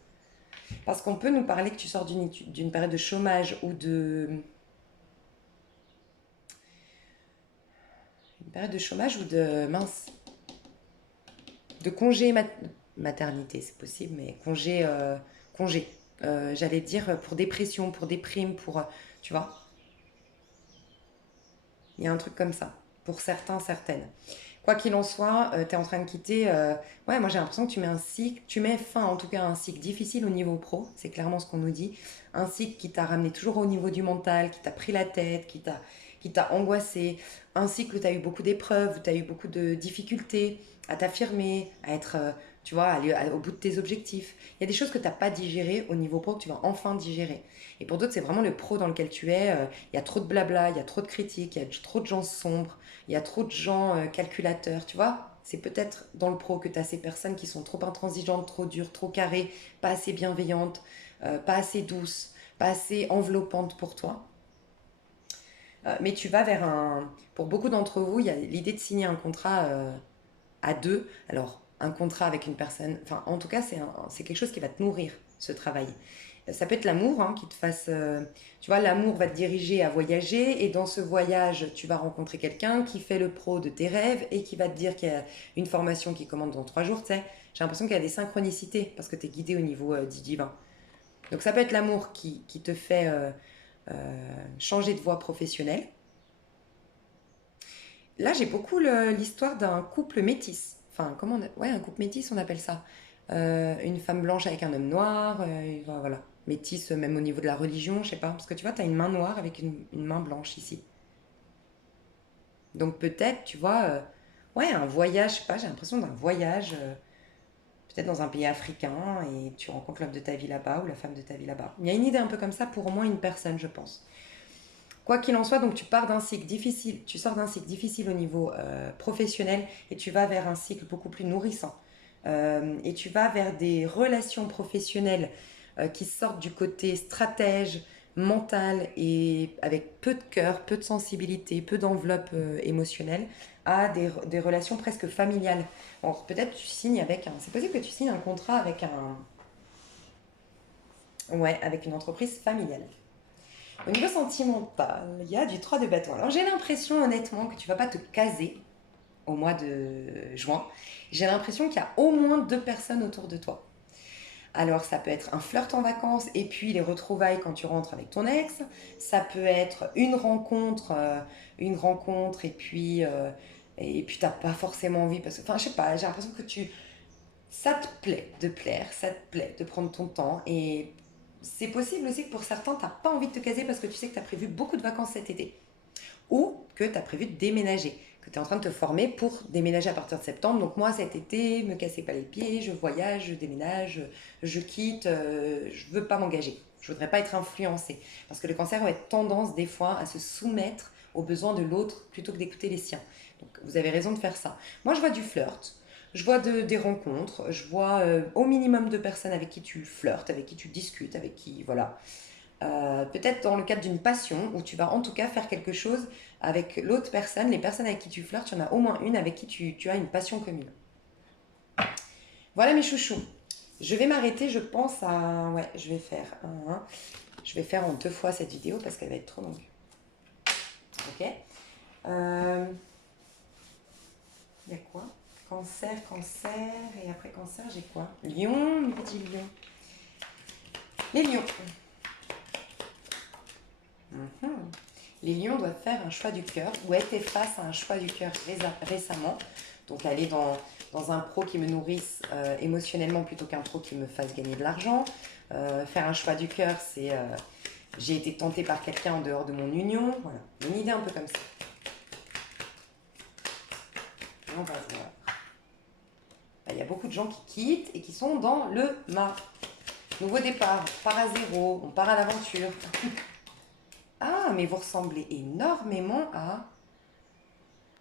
Parce qu'on peut nous parler que tu sors d'une période de chômage ou une période de chômage ou de mince de congé maternité, c'est possible, mais congé. J'allais dire pour dépression, pour déprime, tu vois, il y a un truc comme ça, pour certains, certaines. Quoi qu'il en soit, tu es en train de quitter. Ouais, moi j'ai l'impression que tu mets fin en tout cas à un cycle difficile au niveau pro, c'est clairement ce qu'on nous dit. Un cycle qui t'a ramené toujours au niveau du mental, qui t'a pris la tête, qui t'a angoissé. Un cycle où tu as eu beaucoup d'épreuves, où tu as eu beaucoup de difficultés à t'affirmer, à être, tu vois, au bout de tes objectifs. Il y a des choses que tu n'as pas digérées au niveau pro que tu vas enfin digérer. Et pour d'autres, c'est vraiment le pro dans lequel tu es. Il y a trop de blabla, il y a trop de critiques, il y a trop de gens sombres. Il y a trop de gens calculateurs, tu vois. C'est peut-être dans le pro que tu as ces personnes qui sont trop intransigeantes, trop dures, trop carrées, pas assez bienveillantes, pas assez douces, pas assez enveloppantes pour toi. Mais tu vas vers un... Pour beaucoup d'entre vous, il y a l'idée de signer un contrat à deux. Alors, un contrat avec une personne... Enfin, en tout cas, c'est quelque chose qui va te nourrir, ce travail. Ça peut être l'amour hein, qui te fasse... tu vois, l'amour va te diriger à voyager et dans ce voyage, tu vas rencontrer quelqu'un qui fait le pro de tes rêves et qui va te dire qu'il y a une formation qui commande dans 3 jours. Tu sais, j'ai l'impression qu'il y a des synchronicités parce que tu es guidé au niveau dit divin. Donc ça peut être l'amour qui te fait changer de voie professionnelle. Là, j'ai beaucoup l'histoire d'un couple métis. Enfin, ouais, un couple métis, on appelle ça. Une femme blanche avec un homme noir. Voilà. Métis, même au niveau de la religion, je sais pas. Parce que tu vois, tu as une main noire avec une main blanche ici. Donc peut-être, tu vois, ouais, un voyage, je sais pas, j'ai l'impression d'un voyage, peut-être dans un pays africain, et tu rencontres l'homme de ta vie là-bas ou la femme de ta vie là-bas. Il y a une idée un peu comme ça pour au moins une personne, je pense. Quoi qu'il en soit, donc tu pars d'un cycle difficile, tu sors d'un cycle difficile au niveau professionnel et tu vas vers un cycle beaucoup plus nourrissant. Et tu vas vers des relations professionnelles qui sortent du côté stratège, mental et avec peu de cœur, peu de sensibilité, peu d'enveloppe émotionnelle à des relations presque familiales. Alors peut-être tu signes avec un... C'est possible que tu signes un contrat avec un... Ouais, avec une entreprise familiale. Au niveau sentimental, il y a du 3 de bâton. Alors j'ai l'impression honnêtement que tu vas pas te caser au mois de juin. J'ai l'impression qu'il y a au moins 2 personnes autour de toi. Alors ça peut être un flirt en vacances et puis les retrouvailles quand tu rentres avec ton ex. Ça peut être une rencontre et puis t'as pas forcément envie parce que, enfin je sais pas, j'ai l'impression que ça te plaît de plaire, ça te plaît de prendre ton temps et c'est possible aussi que pour certains, tu n'as pas envie de te caser parce que tu sais que tu as prévu beaucoup de vacances cet été. Ou que tu as prévu de déménager, que tu es en train de te former pour déménager à partir de septembre. Donc moi, cet été, me cassez pas les pieds, je voyage, je déménage, je quitte, je veux pas m'engager. Je voudrais pas être influencée. Parce que le cancer va être tendance des fois à se soumettre aux besoins de l'autre plutôt que d'écouter les siens. Donc vous avez raison de faire ça. Moi, je vois du flirt. Je vois des rencontres, je vois au minimum 2 personnes avec qui tu flirtes, avec qui tu discutes, avec qui, voilà. Peut-être dans le cadre d'une passion, où tu vas en tout cas faire quelque chose avec l'autre personne, les personnes avec qui tu flirtes, il y en a au moins une avec qui tu as une passion commune. Voilà mes chouchous. Je vais m'arrêter, je pense à... Ouais, je vais faire Je vais faire en 2 fois cette vidéo parce qu'elle va être trop longue. Ok. Il y a quoi? Cancer, et après cancer, j'ai quoi? Lion, mes petits lions. Les lions. Les lions doivent faire un choix du cœur ou être face à un choix du cœur récemment. Donc aller dans un pro qui me nourrisse émotionnellement plutôt qu'un pro qui me fasse gagner de l'argent. Faire un choix du cœur, c'est j'ai été tentée par quelqu'un en dehors de mon union. Voilà, une idée un peu comme ça. On va voir. Il y a beaucoup de gens qui quittent et qui sont dans le mât. Nouveau départ, on part à zéro, on part à l'aventure. Ah, mais vous ressemblez énormément à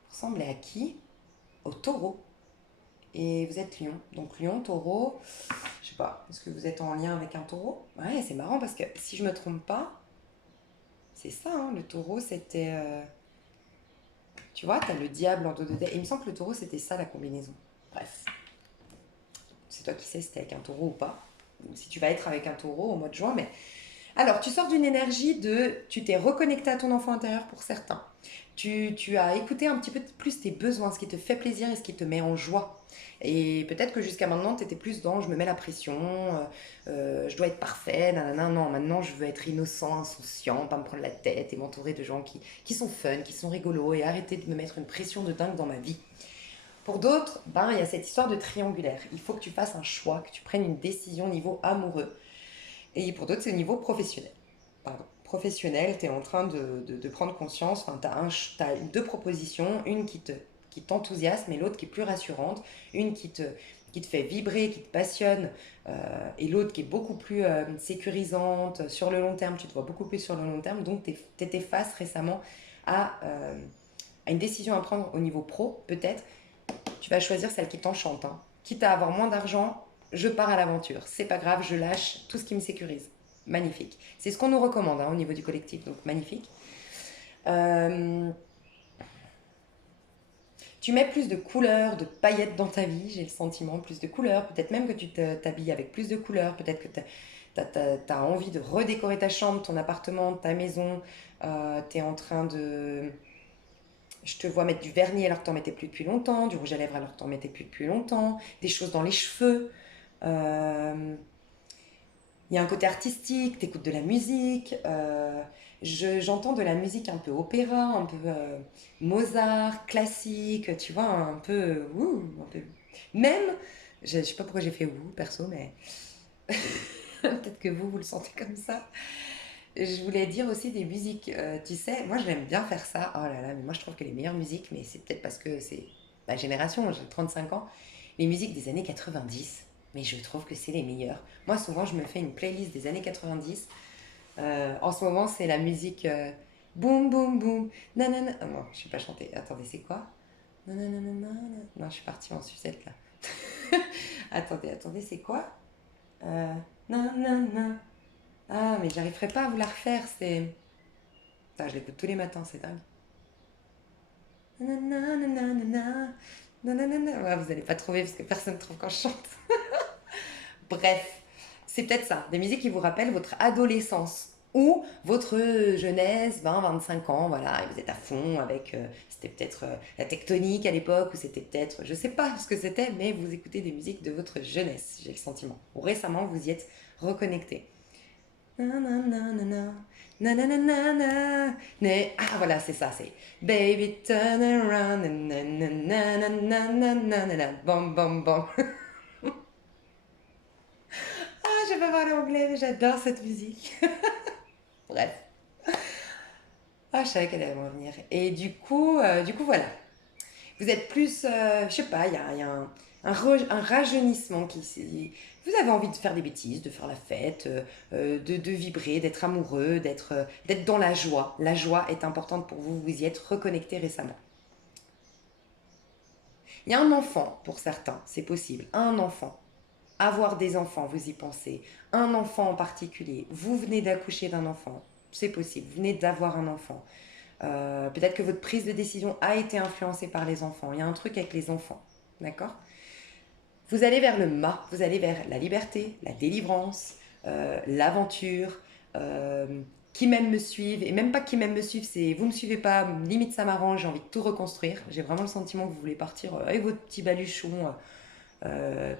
ressemblez à qui? Au taureau. Et vous êtes lion. Donc lion, taureau, je sais pas, est-ce que vous êtes en lien avec un taureau? Ouais, c'est marrant parce que si je me trompe pas, c'est ça, hein, le taureau c'était... tu vois, t'as le diable en dos de tête. Il me semble que le taureau c'était ça la combinaison. Bref, c'est toi qui sais si t'es avec un taureau ou pas. Ou si tu vas être avec un taureau au mois de juin, mais alors, tu sors d'une énergie de... Tu t'es reconnecté à ton enfant intérieur pour certains. Tu as écouté un petit peu plus tes besoins, ce qui te fait plaisir et ce qui te met en joie. Et peut-être que jusqu'à maintenant, tu étais plus dans je me mets la pression, je dois être parfait, nanana. Non, maintenant, je veux être innocent, insouciant, pas me prendre la tête et m'entourer de gens qui sont fun, qui sont rigolos et arrêter de me mettre une pression de dingue dans ma vie. Pour d'autres, ben, il y a cette histoire de triangulaire. Il faut que tu fasses un choix, que tu prennes une décision au niveau amoureux. Et pour d'autres, c'est au niveau professionnel. Pardon. Professionnel, tu es en train de prendre conscience, enfin, tu as deux propositions, une qui t'enthousiasme et l'autre qui est plus rassurante, une qui te fait vibrer, qui te passionne, et l'autre qui est beaucoup plus sécurisante sur le long terme, tu te vois beaucoup plus sur le long terme, donc tu étais face récemment à une décision à prendre au niveau pro, peut-être, tu vas choisir celle qui t'enchante. Hein. Quitte à avoir moins d'argent, je pars à l'aventure. C'est pas grave, je lâche tout ce qui me sécurise. Magnifique. C'est ce qu'on nous recommande hein, au niveau du collectif, donc magnifique. Euh, tu mets plus de couleurs, de paillettes dans ta vie, j'ai le sentiment, plus de couleurs. Peut-être même que tu t'habilles avec plus de couleurs. Peut-être que tu as envie de redécorer ta chambre, ton appartement, ta maison. Tu es en train de... Je te vois mettre du vernis alors que t'en mettais plus depuis longtemps, du rouge à lèvres alors que t'en mettais plus depuis longtemps, des choses dans les cheveux. Euh, Il y a un côté artistique, t'écoutes de la musique. J'entends de la musique un peu opéra, un peu Mozart, classique, tu vois, un peu... un peu... Même, je sais pas pourquoi j'ai fait ouh, perso, mais peut-être que vous le sentez comme ça. Je voulais dire aussi des musiques. Tu sais, moi j'aime bien faire ça. Oh là là, mais moi je trouve que les meilleures musiques, mais c'est peut-être parce que c'est ma génération, j'ai 35 ans, les musiques des années 90, mais je trouve que c'est les meilleures. Moi souvent je me fais une playlist des années 90. En ce moment c'est la musique boum boum boum. Nanana. Ah non, je sais pas chanter. Attendez, c'est quoi? Nanana. Non, je suis partie en sucette là. Attendez, c'est quoi? Nanana. Ah, mais j'arriverai pas à vous la refaire, c'est... Putain, je l'écoute tous les matins, c'est dingue. Nanana, nanana. Ouais, vous allez pas trouver parce que personne ne trouve quand je chante. Bref, c'est peut-être ça, des musiques qui vous rappellent votre adolescence ou votre jeunesse, 20, 25 ans, voilà, et vous êtes à fond avec, c'était peut-être la tectonique à l'époque, ou c'était peut-être, je sais pas ce que c'était, mais vous écoutez des musiques de votre jeunesse, j'ai le sentiment. Ou récemment, vous y êtes reconnecté. Nanana, nanana, ah voilà, c'est ça, c'est Baby turn around, nanana, bam bam bam. Ah, je vais pas parler anglais, mais j'adore cette musique. Bref. Ah, je savais qu'elle allait m'en venir. Et du coup, voilà. Vous êtes plus, je sais pas, il y a un rajeunissement vous avez envie de faire des bêtises, de faire la fête, de vibrer, d'être amoureux, d'être dans la joie. La joie est importante pour vous, vous y êtes reconnecté récemment. Il y a un enfant, pour certains, c'est possible, un enfant. Avoir des enfants, vous y pensez. Un enfant en particulier. Vous venez d'accoucher d'un enfant, c'est possible. Vous venez d'avoir un enfant. Peut-être que votre prise de décision a été influencée par les enfants. Il y a un truc avec les enfants. D'accord? Vous allez vers le mât, vous allez vers la liberté, la délivrance, l'aventure, qui m'aime me suivent, et même pas qui m'aime me suivent, c'est vous me suivez pas, limite ça m'arrange, j'ai envie de tout reconstruire. J'ai vraiment le sentiment que vous voulez partir avec votre petit baluchon,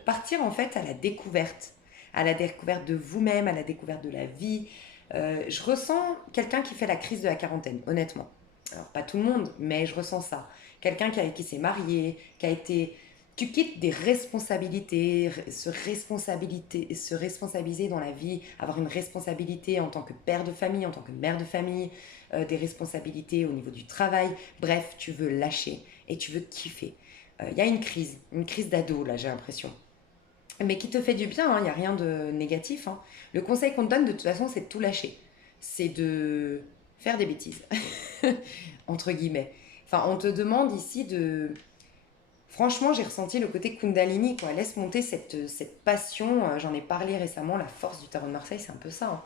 partir en fait à la découverte de vous-même, à la découverte de la vie. Je ressens quelqu'un qui fait la crise de la quarantaine, honnêtement. Alors pas tout le monde, mais je ressens ça. Quelqu'un qui s'est marié, qui a été tu quittes des responsabilités, se responsabiliser dans la vie, avoir une responsabilité en tant que père de famille, en tant que mère de famille, des responsabilités au niveau du travail. Bref, tu veux lâcher et tu veux kiffer. Il y a une crise d'ado là, j'ai l'impression. Mais qui te fait du bien, il n'y a rien de négatif. Hein. Le conseil qu'on te donne de toute façon, c'est de tout lâcher. C'est de faire des bêtises, entre guillemets. Enfin, on te demande ici de... Franchement, j'ai ressenti le côté Kundalini, quoi. Laisse monter cette passion. J'en ai parlé récemment, la force du tarot de Marseille, c'est un peu ça, hein.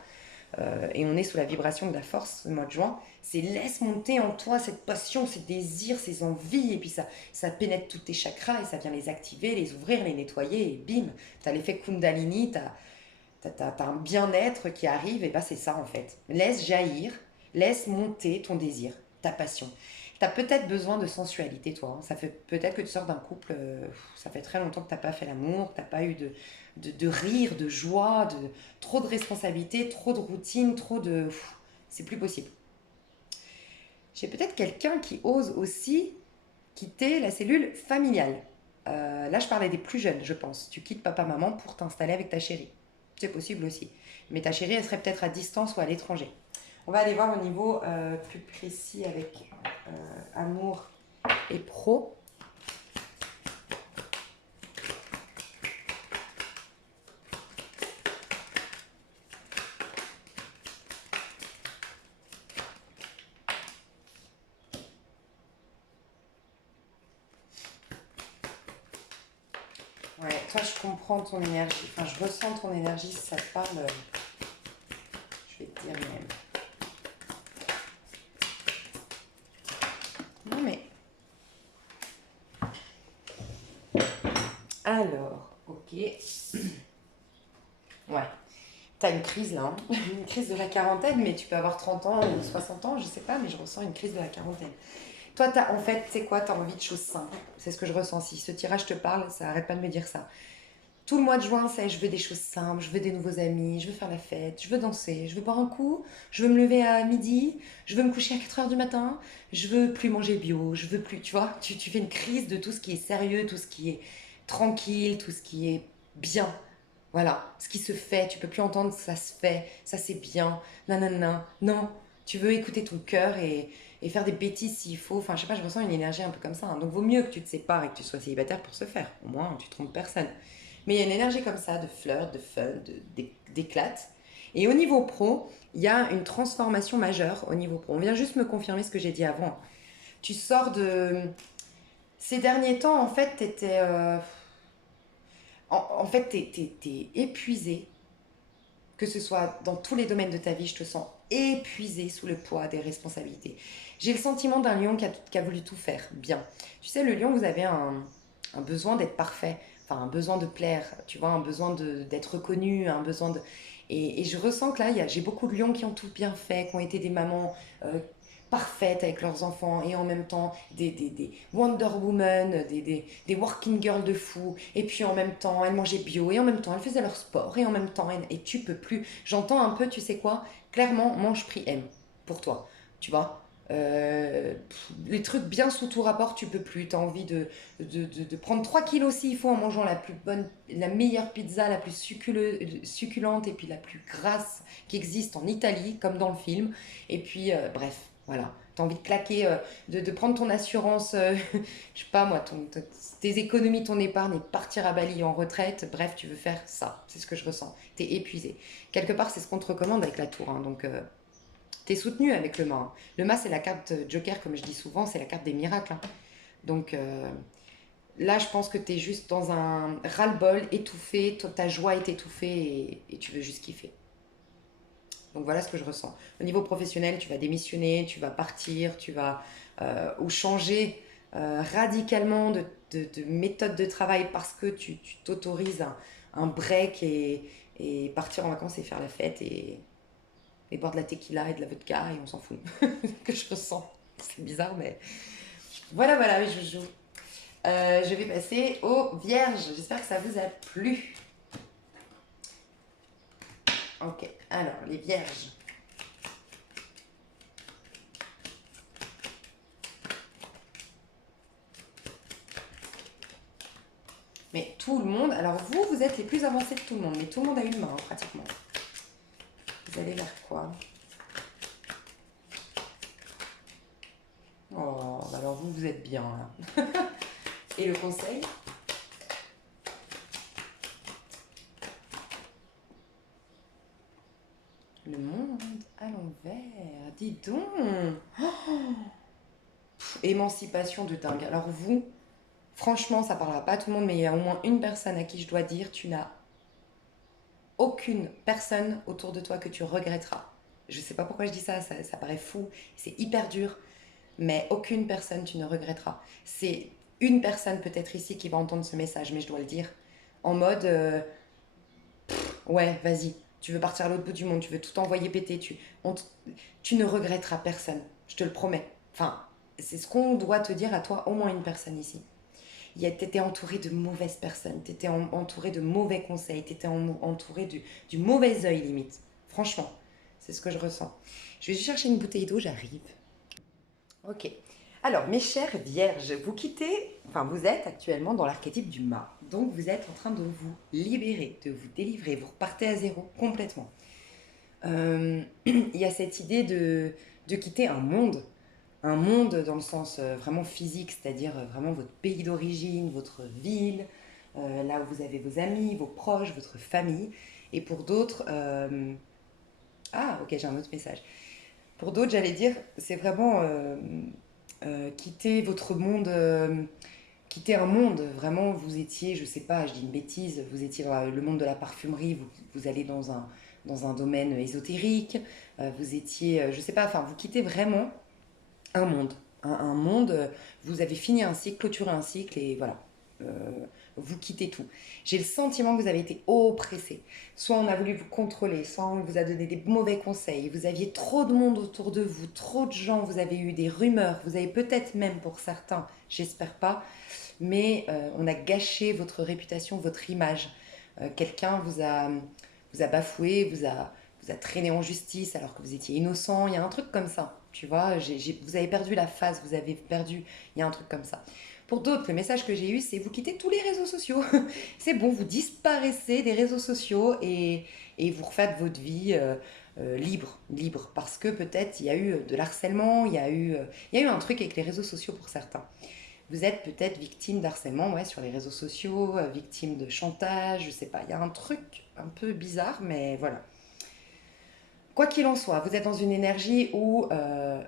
Et on est sous la vibration de la force ce mois de juin. C'est laisse monter en toi cette passion, ces désirs, ces envies, et puis ça pénètre tous tes chakras et ça vient les activer, les ouvrir, les nettoyer, et bim, t'as l'effet Kundalini, t'as un bien-être qui arrive, et bah c'est ça en fait. Laisse jaillir, laisse monter ton désir, ta passion. T'as peut-être besoin de sensualité, toi, hein. Ça fait peut-être que tu sors d'un couple, ça fait très longtemps que t'as pas fait l'amour, t'as pas eu de rire, de joie, de trop de responsabilités, trop de routine, trop de... C'est plus possible. J'ai peut-être quelqu'un qui ose aussi quitter la cellule familiale. Là, je parlais des plus jeunes, je pense. Tu quittes papa-maman pour t'installer avec ta chérie. C'est possible aussi. Mais ta chérie, elle serait peut-être à distance ou à l'étranger. On va aller voir au niveau plus précis avec amour et pro. Ouais, toi, je comprends ton énergie. Enfin, je ressens ton énergie si ça te parle. Je vais te dire même. Non, mais. Alors, ok. Ouais. T'as une crise là, hein. Une crise de la quarantaine, mais tu peux avoir 30 ans ou 60 ans, je sais pas, mais je ressens une crise de la quarantaine. Toi, en fait, c'est quoi? T'as envie de choses simples. C'est ce que je ressens. Si ce tirage te parle, ça arrête pas de me dire ça. Tout le mois de juin, c'est je veux des choses simples, je veux des nouveaux amis, je veux faire la fête, je veux danser, je veux boire un coup, je veux me lever à midi, je veux me coucher à 4 heures du matin, je veux plus manger bio, je veux plus, tu vois, tu fais une crise de tout ce qui est sérieux, tout ce qui est tranquille, tout ce qui est bien. Voilà, ce qui se fait, tu peux plus entendre ça se fait, ça c'est bien, nanana. Non, tu veux écouter ton cœur et faire des bêtises s'il faut. Enfin, je sais pas, je ressens une énergie un peu comme ça, hein. Donc, vaut mieux que tu te sépares et que tu sois célibataire pour se faire. Au moins, tu trompes personne. Mais il y a une énergie comme ça, de flirt, de fun, d'éclate. Et au niveau pro, il y a une transformation majeure au niveau pro. On vient juste me confirmer ce que j'ai dit avant. Tu sors de... Ces derniers temps, en fait, t'étais... en fait, t'es épuisé. Que ce soit dans tous les domaines de ta vie, je te sens épuisé sous le poids des responsabilités. J'ai le sentiment d'un lion qui a voulu tout faire bien. Tu sais, le lion, vous avez un besoin d'être parfait, enfin un besoin de plaire, tu vois, un besoin d'être reconnu, un besoin de... Et je ressens que là, j'ai beaucoup de lions qui ont tout bien fait, qui ont été des mamans parfaites avec leurs enfants et en même temps des Wonder Woman, des working girls de fou. Et puis en même temps, elles mangeaient bio et en même temps, elles faisaient leur sport et en même temps, et tu peux plus. J'entends un peu, tu sais quoi, clairement, mange prix M pour toi, tu vois. Les trucs bien sous tout rapport, tu peux plus. Tu as envie de prendre 3 kilos s'il faut en mangeant la plus bonne, la meilleure pizza, la plus succulente et puis la plus grasse qui existe en Italie, comme dans le film. Et puis, bref, voilà. Tu as envie de claquer, de prendre ton assurance, je sais pas moi, tes économies, ton épargne et partir à Bali en retraite. Bref, tu veux faire ça. C'est ce que je ressens. Tu es épuisé. Quelque part, c'est ce qu'on te recommande avec la tour, hein. Donc, t'es soutenu avec le mât, hein. Le mât, c'est la carte Joker, comme je dis souvent, c'est la carte des miracles, hein. Donc là, je pense que t'es juste dans un ras-le-bol, étouffé, ta joie est étouffée et tu veux juste kiffer. Donc voilà ce que je ressens. Au niveau professionnel, tu vas démissionner, tu vas partir, tu vas ou changer radicalement de méthode de travail parce que tu t'autorises un break et partir en vacances et faire la fête et boire de la tequila et de la vodka et on s'en fout. Que je ressens. C'est bizarre, mais voilà, voilà, oui, je joue. Je vais passer aux vierges. J'espère que ça vous a plu. Ok, alors les vierges. Mais tout le monde, alors vous êtes les plus avancés de tout le monde, mais tout le monde a une main, hein, pratiquement. Vous allez vers quoi? Oh, bah alors vous êtes bien là. Et le conseil? Le monde à l'envers. Dis donc. émancipation de dingue. Alors vous, franchement, ça parlera pas à tout le monde, mais il y a au moins une personne à qui je dois dire, tu n'as aucune personne autour de toi que tu regretteras. Je sais pas pourquoi je dis ça, ça paraît fou, c'est hyper dur, mais aucune personne tu ne regretteras. C'est une personne peut-être ici qui va entendre ce message, mais je dois le dire, en mode, ouais, vas-y, tu veux partir à l'autre bout du monde, tu veux tout envoyer péter, tu ne regretteras personne, je te le promets. Enfin, c'est ce qu'on doit te dire à toi, au moins une personne ici. T'étais entouré de mauvaises personnes, t'étais entouré de mauvais conseils, t'étais entouré du mauvais œil limite. Franchement, c'est ce que je ressens. Je vais juste chercher une bouteille d'eau, j'arrive. Ok. Alors, mes chères vierges, vous êtes actuellement dans l'archétype du mât. Donc, vous êtes en train de vous libérer, de vous délivrer. Vous repartez à zéro complètement. Il y a cette idée de quitter un monde dans le sens vraiment physique, c'est-à-dire vraiment votre pays d'origine, votre ville, là où vous avez vos amis, vos proches, votre famille. Et pour d'autres, ah ok, j'ai un autre message. Pour d'autres, j'allais dire, c'est vraiment quitter votre monde, quitter un monde. Vraiment, vous étiez, je sais pas, je dis une bêtise, vous étiez dans le monde de la parfumerie, vous allez dans un domaine ésotérique, vous étiez, je sais pas, enfin, vous quittez vraiment un monde. Un monde, vous avez fini un cycle, clôturé un cycle et voilà. Euh, vous quittez tout. J'ai le sentiment que vous avez été oppressé. Soit on a voulu vous contrôler, soit on vous a donné des mauvais conseils. Vous aviez trop de monde autour de vous, trop de gens, vous avez eu des rumeurs, vous avez peut-être même pour certains, j'espère pas, mais on a gâché votre réputation, votre image. Quelqu'un vous a bafoué, vous a traîné en justice alors que vous étiez innocent. Il y a un truc comme ça, tu vois. Vous avez perdu la face, vous avez perdu. Il y a un truc comme ça. Pour d'autres, le message que j'ai eu, c'est vous quittez tous les réseaux sociaux. C'est bon, vous disparaissez des réseaux sociaux et vous refaites votre vie libre. Parce que peut-être il y a eu de l'harcèlement, il y a eu un truc avec les réseaux sociaux pour certains. Vous êtes peut-être victime d'harcèlement ouais, sur les réseaux sociaux, victime de chantage, je sais pas. Il y a un truc un peu bizarre, mais voilà. Quoi qu'il en soit, vous êtes dans une énergie où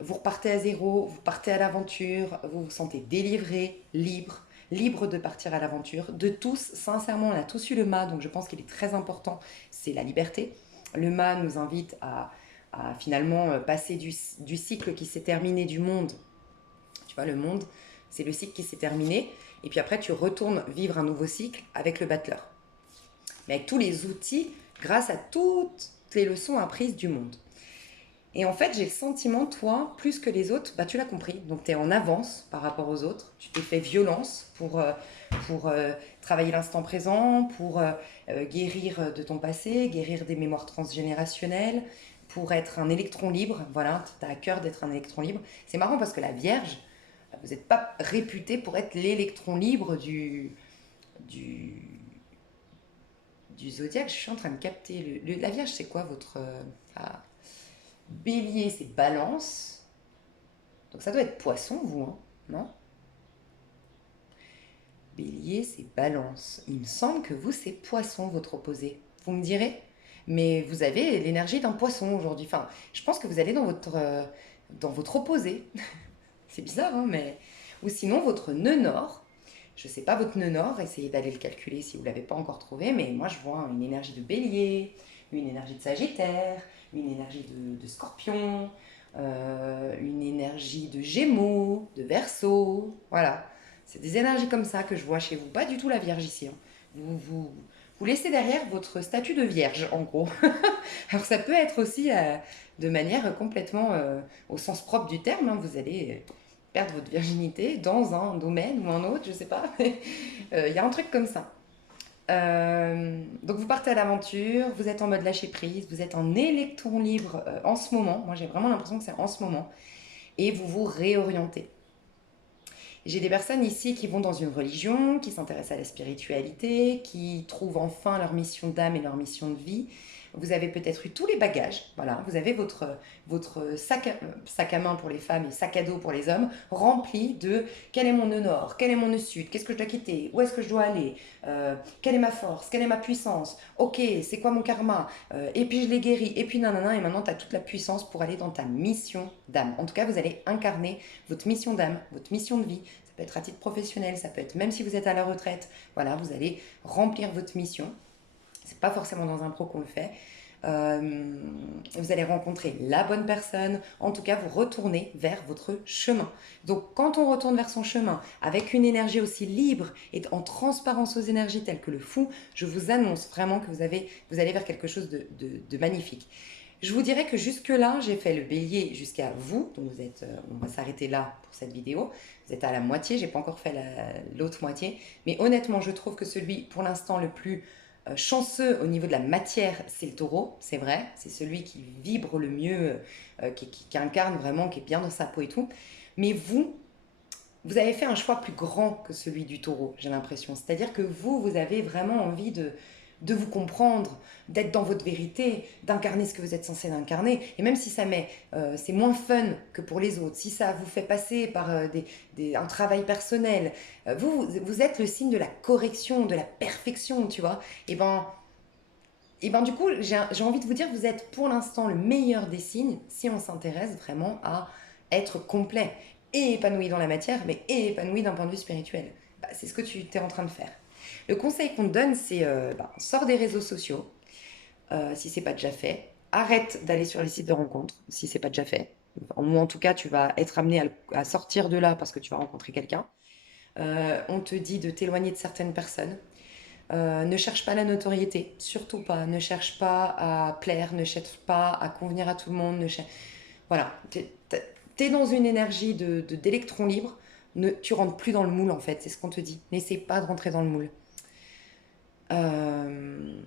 vous repartez à zéro, vous partez à l'aventure, vous vous sentez délivré, libre de partir à l'aventure. De tous, sincèrement, on a tous eu le mât, donc je pense qu'il est très important, c'est la liberté. Le mât nous invite à finalement passer du cycle qui s'est terminé du monde. Tu vois, le monde, c'est le cycle qui s'est terminé. Et puis après, tu retournes vivre un nouveau cycle avec le battleur. Mais avec tous les outils, grâce à toutes les leçons apprises du monde. Et en fait, j'ai le sentiment, toi, plus que les autres, bah, tu l'as compris, donc tu es en avance par rapport aux autres, tu t'es fait violence pour travailler l'instant présent, pour guérir de ton passé, guérir des mémoires transgénérationnelles, pour être un électron libre, voilà, tu as à cœur d'être un électron libre. C'est marrant parce que la Vierge, vous n'êtes pas réputé pour être l'électron libre du, du zodiaque. Je suis en train de capter. La Vierge, c'est quoi votre... ah, Bélier, c'est Balance. Donc ça doit être Poisson, vous, hein, non? Bélier, c'est Balance. Il me semble que vous, c'est Poisson, votre opposé. Vous me direz? Mais vous avez l'énergie d'un poisson aujourd'hui. Enfin, je pense que vous allez dans votre opposé. C'est bizarre, hein, mais... Ou sinon, votre nœud nord. Je ne sais pas votre nœud nord, essayez d'aller le calculer si vous ne l'avez pas encore trouvé, mais moi je vois une énergie de bélier, une énergie de sagittaire, une énergie de scorpion, une énergie de gémeaux, de verseau, voilà. C'est des énergies comme ça que je vois chez vous, pas du tout la vierge ici. Hein. Vous laissez derrière votre statut de vierge, en gros. Alors ça peut être aussi de manière complètement au sens propre du terme, hein, vous allez perdre votre virginité dans un domaine ou un autre, je sais pas, mais il y a un truc comme ça. Donc vous partez à l'aventure, vous êtes en mode lâcher prise, vous êtes en électron libre en ce moment, moi j'ai vraiment l'impression que c'est en ce moment, et vous vous réorientez. J'ai des personnes ici qui vont dans une religion, qui s'intéressent à la spiritualité, qui trouvent enfin leur mission d'âme et leur mission de vie. vous avez peut-être eu tous les bagages, voilà, vous avez votre sac à main pour les femmes et sac à dos pour les hommes, rempli de quel est mon nœud nord, quel est mon nœud sud, qu'est-ce que je dois quitter, où est-ce que je dois aller, quelle est ma force, quelle est ma puissance, ok, c'est quoi mon karma, et puis je l'ai guéri, et puis nanana, et maintenant tu as toute la puissance pour aller dans ta mission d'âme. En tout cas, vous allez incarner votre mission d'âme, votre mission de vie. Ça peut être à titre professionnel, ça peut être même si vous êtes à la retraite, voilà, vous allez remplir votre mission. C'est pas forcément dans un pro qu'on le fait. Euh, vous allez rencontrer la bonne personne. En tout cas, vous retournez vers votre chemin. Donc, quand on retourne vers son chemin avec une énergie aussi libre et en transparence aux énergies telles que le fou, je vous annonce vraiment que vous allez vers quelque chose de magnifique. Je vous dirais que jusque-là, j'ai fait le bélier jusqu'à vous. Donc, on va s'arrêter là pour cette vidéo. Vous êtes à la moitié, j'ai pas encore fait l'autre moitié. Mais honnêtement, je trouve que celui, pour l'instant, le plus chanceux au niveau de la matière, c'est le taureau, c'est vrai. C'est celui qui vibre le mieux, qui incarne vraiment, qui est bien dans sa peau et tout. Mais vous avez fait un choix plus grand que celui du taureau, j'ai l'impression. C'est-à-dire que vous avez vraiment envie de vous comprendre, d'être dans votre vérité, d'incarner ce que vous êtes censé incarner. Et même si c'est moins fun que pour les autres, si ça vous fait passer par un travail personnel, vous êtes le signe de la correction, de la perfection, tu vois. Et ben du coup, j'ai envie de vous dire, vous êtes pour l'instant le meilleur des signes si on s'intéresse vraiment à être complet et épanoui dans la matière, mais et épanoui d'un point de vue spirituel. Bah, c'est ce que tu es en train de faire. Le conseil qu'on te donne, c'est sors des réseaux sociaux, si c'est pas déjà fait. Arrête d'aller sur les sites de rencontres, si c'est pas déjà fait. Ou en tout cas, tu vas être amené à sortir de là parce que tu vas rencontrer quelqu'un. On te dit de t'éloigner de certaines personnes. Ne cherche pas la notoriété, surtout pas. Ne cherche pas à plaire, ne cherche pas à convenir à tout le monde. Voilà, t'es dans une énergie d'électron libre. Tu rentres plus dans le moule en fait, c'est ce qu'on te dit. N'essaie pas de rentrer dans le moule. Euh,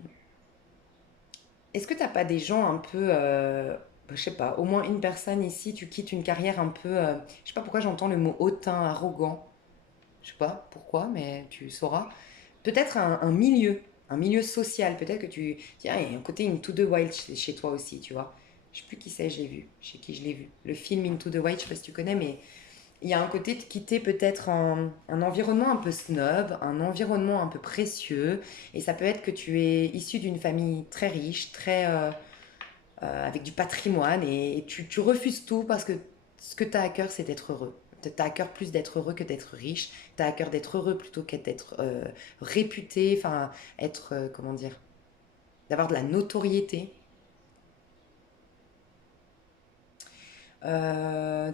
Est-ce que t'as pas des gens un peu, je sais pas, au moins une personne ici, tu quittes une carrière un peu, je sais pas pourquoi j'entends le mot hautain, arrogant. Je sais pas pourquoi, mais tu sauras. Peut-être un milieu social. Peut-être que tiens, il y a un côté Into the Wild chez toi aussi, tu vois. Je sais plus qui c'est, je l'ai vu, chez qui je l'ai vu. Le film Into the Wild, je sais pas si tu connais, mais il y a un côté de quitter peut-être un environnement un peu snob, un environnement un peu précieux. Et ça peut être que tu es issu d'une famille très riche, avec du patrimoine, et tu refuses tout parce que ce que tu as à cœur, c'est d'être heureux. Tu as à cœur plus d'être heureux que d'être riche. Tu as à cœur d'être heureux plutôt que d'être réputé, enfin, être, comment dire, d'avoir de la notoriété.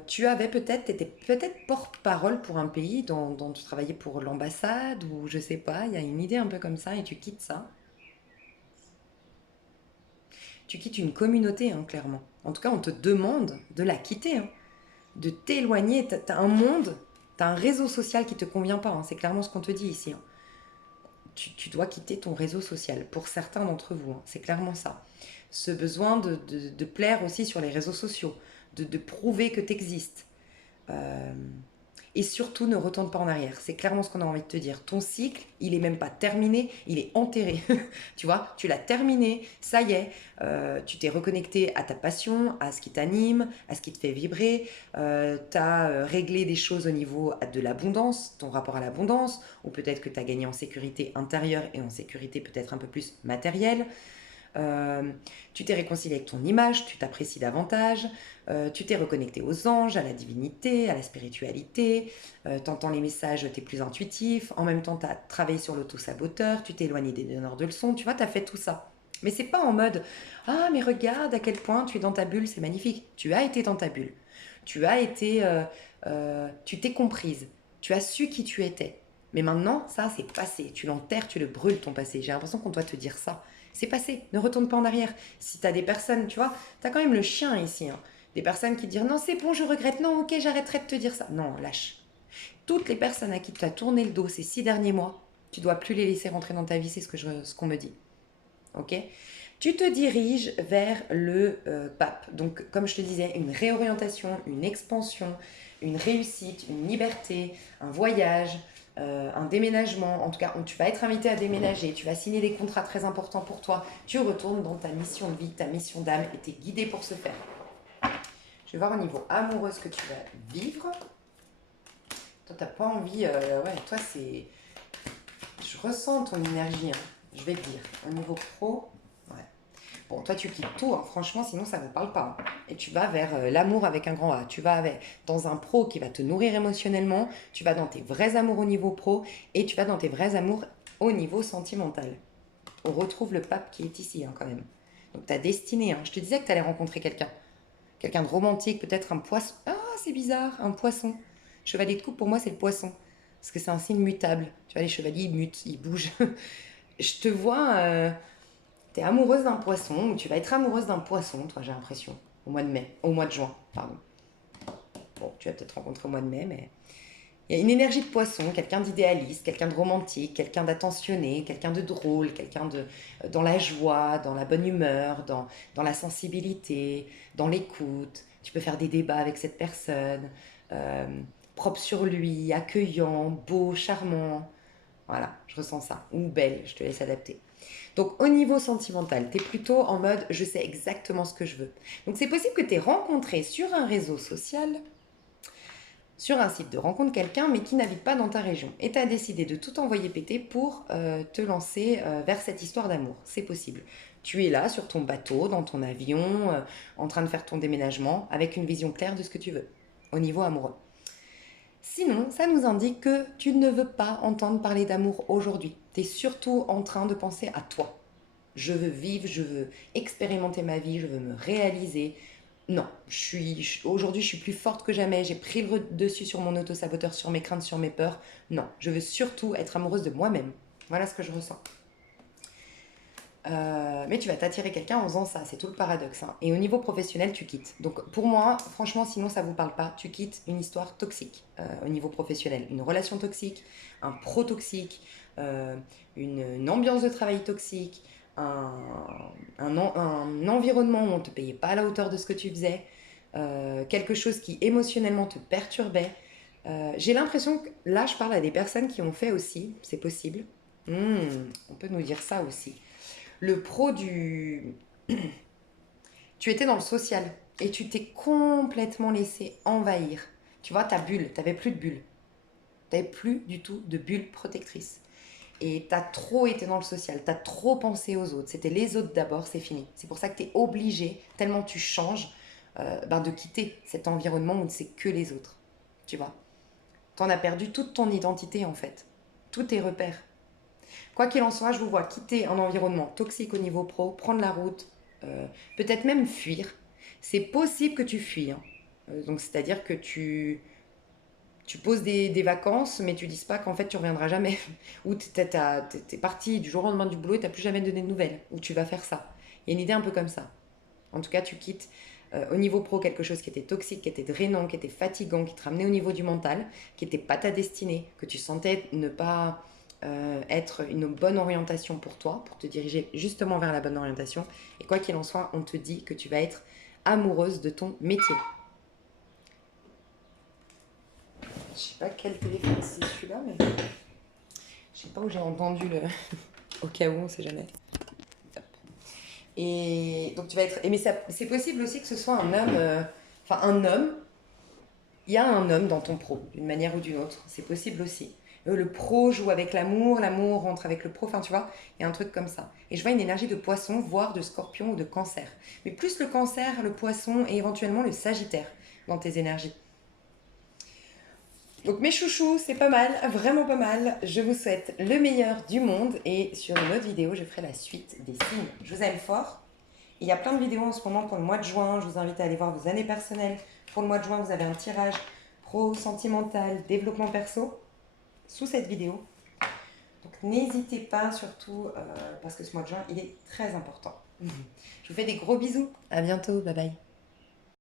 Tu avais peut-être, t'étais peut-être porte-parole pour un pays dont tu travaillais pour l'ambassade, ou je sais pas, il y a une idée un peu comme ça, et tu quittes ça. Tu quittes une communauté, hein, clairement. En tout cas, on te demande de la quitter, hein, de t'éloigner. T'as un monde, t'as un réseau social qui te convient pas, hein, c'est clairement ce qu'on te dit ici, hein. Tu dois quitter ton réseau social, pour certains d'entre vous, hein, c'est clairement ça. Ce besoin de plaire aussi sur les réseaux sociaux, de prouver que tu existes. Euh, Et surtout, ne retourne pas en arrière. C'est clairement ce qu'on a envie de te dire. Ton cycle, il est même pas terminé, il est enterré. Tu vois, tu l'as terminé, ça y est. Tu t'es reconnecté à ta passion, à ce qui t'anime, à ce qui te fait vibrer. Tu as réglé des choses au niveau de l'abondance, ton rapport à l'abondance, ou peut-être que tu as gagné en sécurité intérieure et en sécurité peut-être un peu plus matérielle. Euh, Tu t'es réconcilié avec ton image, tu t'apprécies davantage, tu t'es reconnecté aux anges, à la divinité, à la spiritualité, t'entends les messages, t'es plus intuitif, en même temps t'as travaillé sur l'auto-saboteur, tu t'es éloigné des donneurs de leçons, tu vois, t'as fait tout ça. Mais c'est pas en mode ah mais regarde à quel point tu es dans ta bulle, c'est magnifique. Tu as été dans ta bulle, tu t'es comprise, tu as su qui tu étais. Mais maintenant, ça c'est passé, tu l'enterres, tu le brûles ton passé. J'ai l'impression qu'on doit te dire ça. C'est passé, ne retourne pas en arrière. Si tu as des personnes, tu vois, tu as quand même le chien ici, hein. Des personnes qui te disent non, c'est bon, je regrette, non, ok, j'arrêterai de te dire ça. Non, lâche. Toutes les personnes à qui tu as tourné le dos ces 6 derniers mois, tu dois plus les laisser rentrer dans ta vie, c'est ce qu'on me dit. Ok. Tu te diriges vers le pape. Donc, comme je te disais, une réorientation, une expansion, une réussite, une liberté, un voyage, un déménagement, en tout cas, tu vas être invité à déménager, tu vas signer des contrats très importants pour toi, tu retournes dans ta mission de vie, ta mission d'âme, et tu es guidé pour ce faire. Je vais voir au niveau amoureux ce que tu vas vivre. Toi, t'as pas envie, ouais, toi, c'est... Je ressens ton énergie, hein, je vais te dire. Au niveau pro, ouais. Bon, toi, tu quittes tout, hein, franchement, sinon, ça ne vous parle pas, hein. Et tu vas vers l'amour avec un grand A. Tu vas dans un pro qui va te nourrir émotionnellement, tu vas dans tes vrais amours au niveau pro, et tu vas dans tes vrais amours au niveau sentimental. On retrouve le pape qui est ici, hein, quand même. Donc, ta destinée, hein. Je te disais que tu allais rencontrer quelqu'un. Quelqu'un de romantique, peut-être un poisson. Ah, c'est bizarre, un poisson. Chevalier de coupe, pour moi, c'est le poisson. Parce que c'est un signe mutable. Tu vois, les chevaliers, ils mutent, ils bougent. Je te vois, tu es amoureuse d'un poisson, ou tu vas être amoureuse d'un poisson, toi, j'ai l'impression, au mois de mai, au mois de juin, pardon. Bon, tu vas peut-être rencontrer au mois de mai, mais il y a une énergie de poisson, quelqu'un d'idéaliste, quelqu'un de romantique, quelqu'un d'attentionné, quelqu'un de drôle, quelqu'un de dans la joie, dans la bonne humeur, dans la sensibilité, dans l'écoute. Tu peux faire des débats avec cette personne, euh, propre sur lui, accueillant, beau, charmant. Voilà, je ressens ça. Ou belle, je te laisse adapter. Donc au niveau sentimental, tu es plutôt en mode je sais exactement ce que je veux. Donc c'est possible que tu aies rencontré sur un réseau social, sur un site de rencontre quelqu'un, mais qui n'habite pas dans ta région. Et tu as décidé de tout envoyer péter pour te lancer vers cette histoire d'amour. C'est possible. Tu es là sur ton bateau, dans ton avion, en train de faire ton déménagement, avec une vision claire de ce que tu veux, au niveau amoureux. Sinon, ça nous indique que tu ne veux pas entendre parler d'amour aujourd'hui. Tu es surtout en train de penser à toi. Je veux vivre, je veux expérimenter ma vie, je veux me réaliser. Non, aujourd'hui je suis plus forte que jamais, j'ai pris le dessus sur mon auto-saboteur, sur mes craintes, sur mes peurs. Non, je veux surtout être amoureuse de moi-même. Voilà ce que je ressens. Mais tu vas t'attirer quelqu'un en faisant ça, c'est tout le paradoxe, hein. Et au niveau professionnel, tu quittes. Donc pour moi, franchement, sinon ça ne vous parle pas, tu quittes une histoire toxique au niveau professionnel. Une relation toxique, un pro toxique, euh, une ambiance de travail toxique, un, un environnement où on ne te payait pas à la hauteur de ce que tu faisais, quelque chose qui émotionnellement te perturbait. J'ai l'impression que là, je parle à des personnes qui ont fait aussi, c'est possible. On peut nous dire ça aussi. Le pro du... Tu étais dans le social et tu t'es complètement laissé envahir. Tu vois, ta bulle, tu n'avais plus de bulle. Tu n'avais plus du tout de bulle protectrice. Et tu as trop été dans le social, tu as trop pensé aux autres. C'était les autres d'abord, c'est fini. C'est pour ça que tu es obligé, tellement tu changes, de quitter cet environnement où c'est que les autres. Tu vois, tu en as perdu toute ton identité en fait, tous tes repères. Quoi qu'il en soit, je vous vois quitter un environnement toxique au niveau pro, prendre la route, peut-être même fuir. C'est possible que tu fuis, hein. Donc c'est-à-dire que tu poses des vacances, mais tu dises pas qu'en fait tu reviendras jamais. Ou t'es parti du jour au lendemain du boulot et t'as plus jamais donné de nouvelles. Ou tu vas faire ça. Il y a une idée un peu comme ça. En tout cas, tu quittes au niveau pro quelque chose qui était toxique, qui était drainant, qui était fatigant, qui te ramenait au niveau du mental, qui n'était pas ta destinée, que tu sentais ne pas être une bonne orientation pour toi, pour te diriger justement vers la bonne orientation. Et quoi qu'il en soit, on te dit que tu vas être amoureuse de ton métier. Je sais pas quel téléphone c'est celui-là, mais je sais pas où j'ai entendu le. Au cas où, on sait jamais. Et donc tu vas être. Mais c'est possible aussi que ce soit un homme. Enfin, un homme. Il y a un homme dans ton pro, d'une manière ou d'une autre. C'est possible aussi. Le pro joue avec l'amour, l'amour rentre avec le pro. Enfin, tu vois, il y a un truc comme ça. Et je vois une énergie de poisson, voire de scorpion ou de cancer. Mais plus le cancer, le poisson et éventuellement le sagittaire dans tes énergies. Donc mes chouchous, c'est pas mal, vraiment pas mal. Je vous souhaite le meilleur du monde et sur une autre vidéo, je ferai la suite des signes. Je vous aime fort. Il y a plein de vidéos en ce moment pour le mois de juin. Je vous invite à aller voir vos années personnelles. Pour le mois de juin, vous avez un tirage pro, sentimental, développement perso sous cette vidéo. Donc n'hésitez pas surtout parce que ce mois de juin, il est très important. Je vous fais des gros bisous. À bientôt. Bye bye.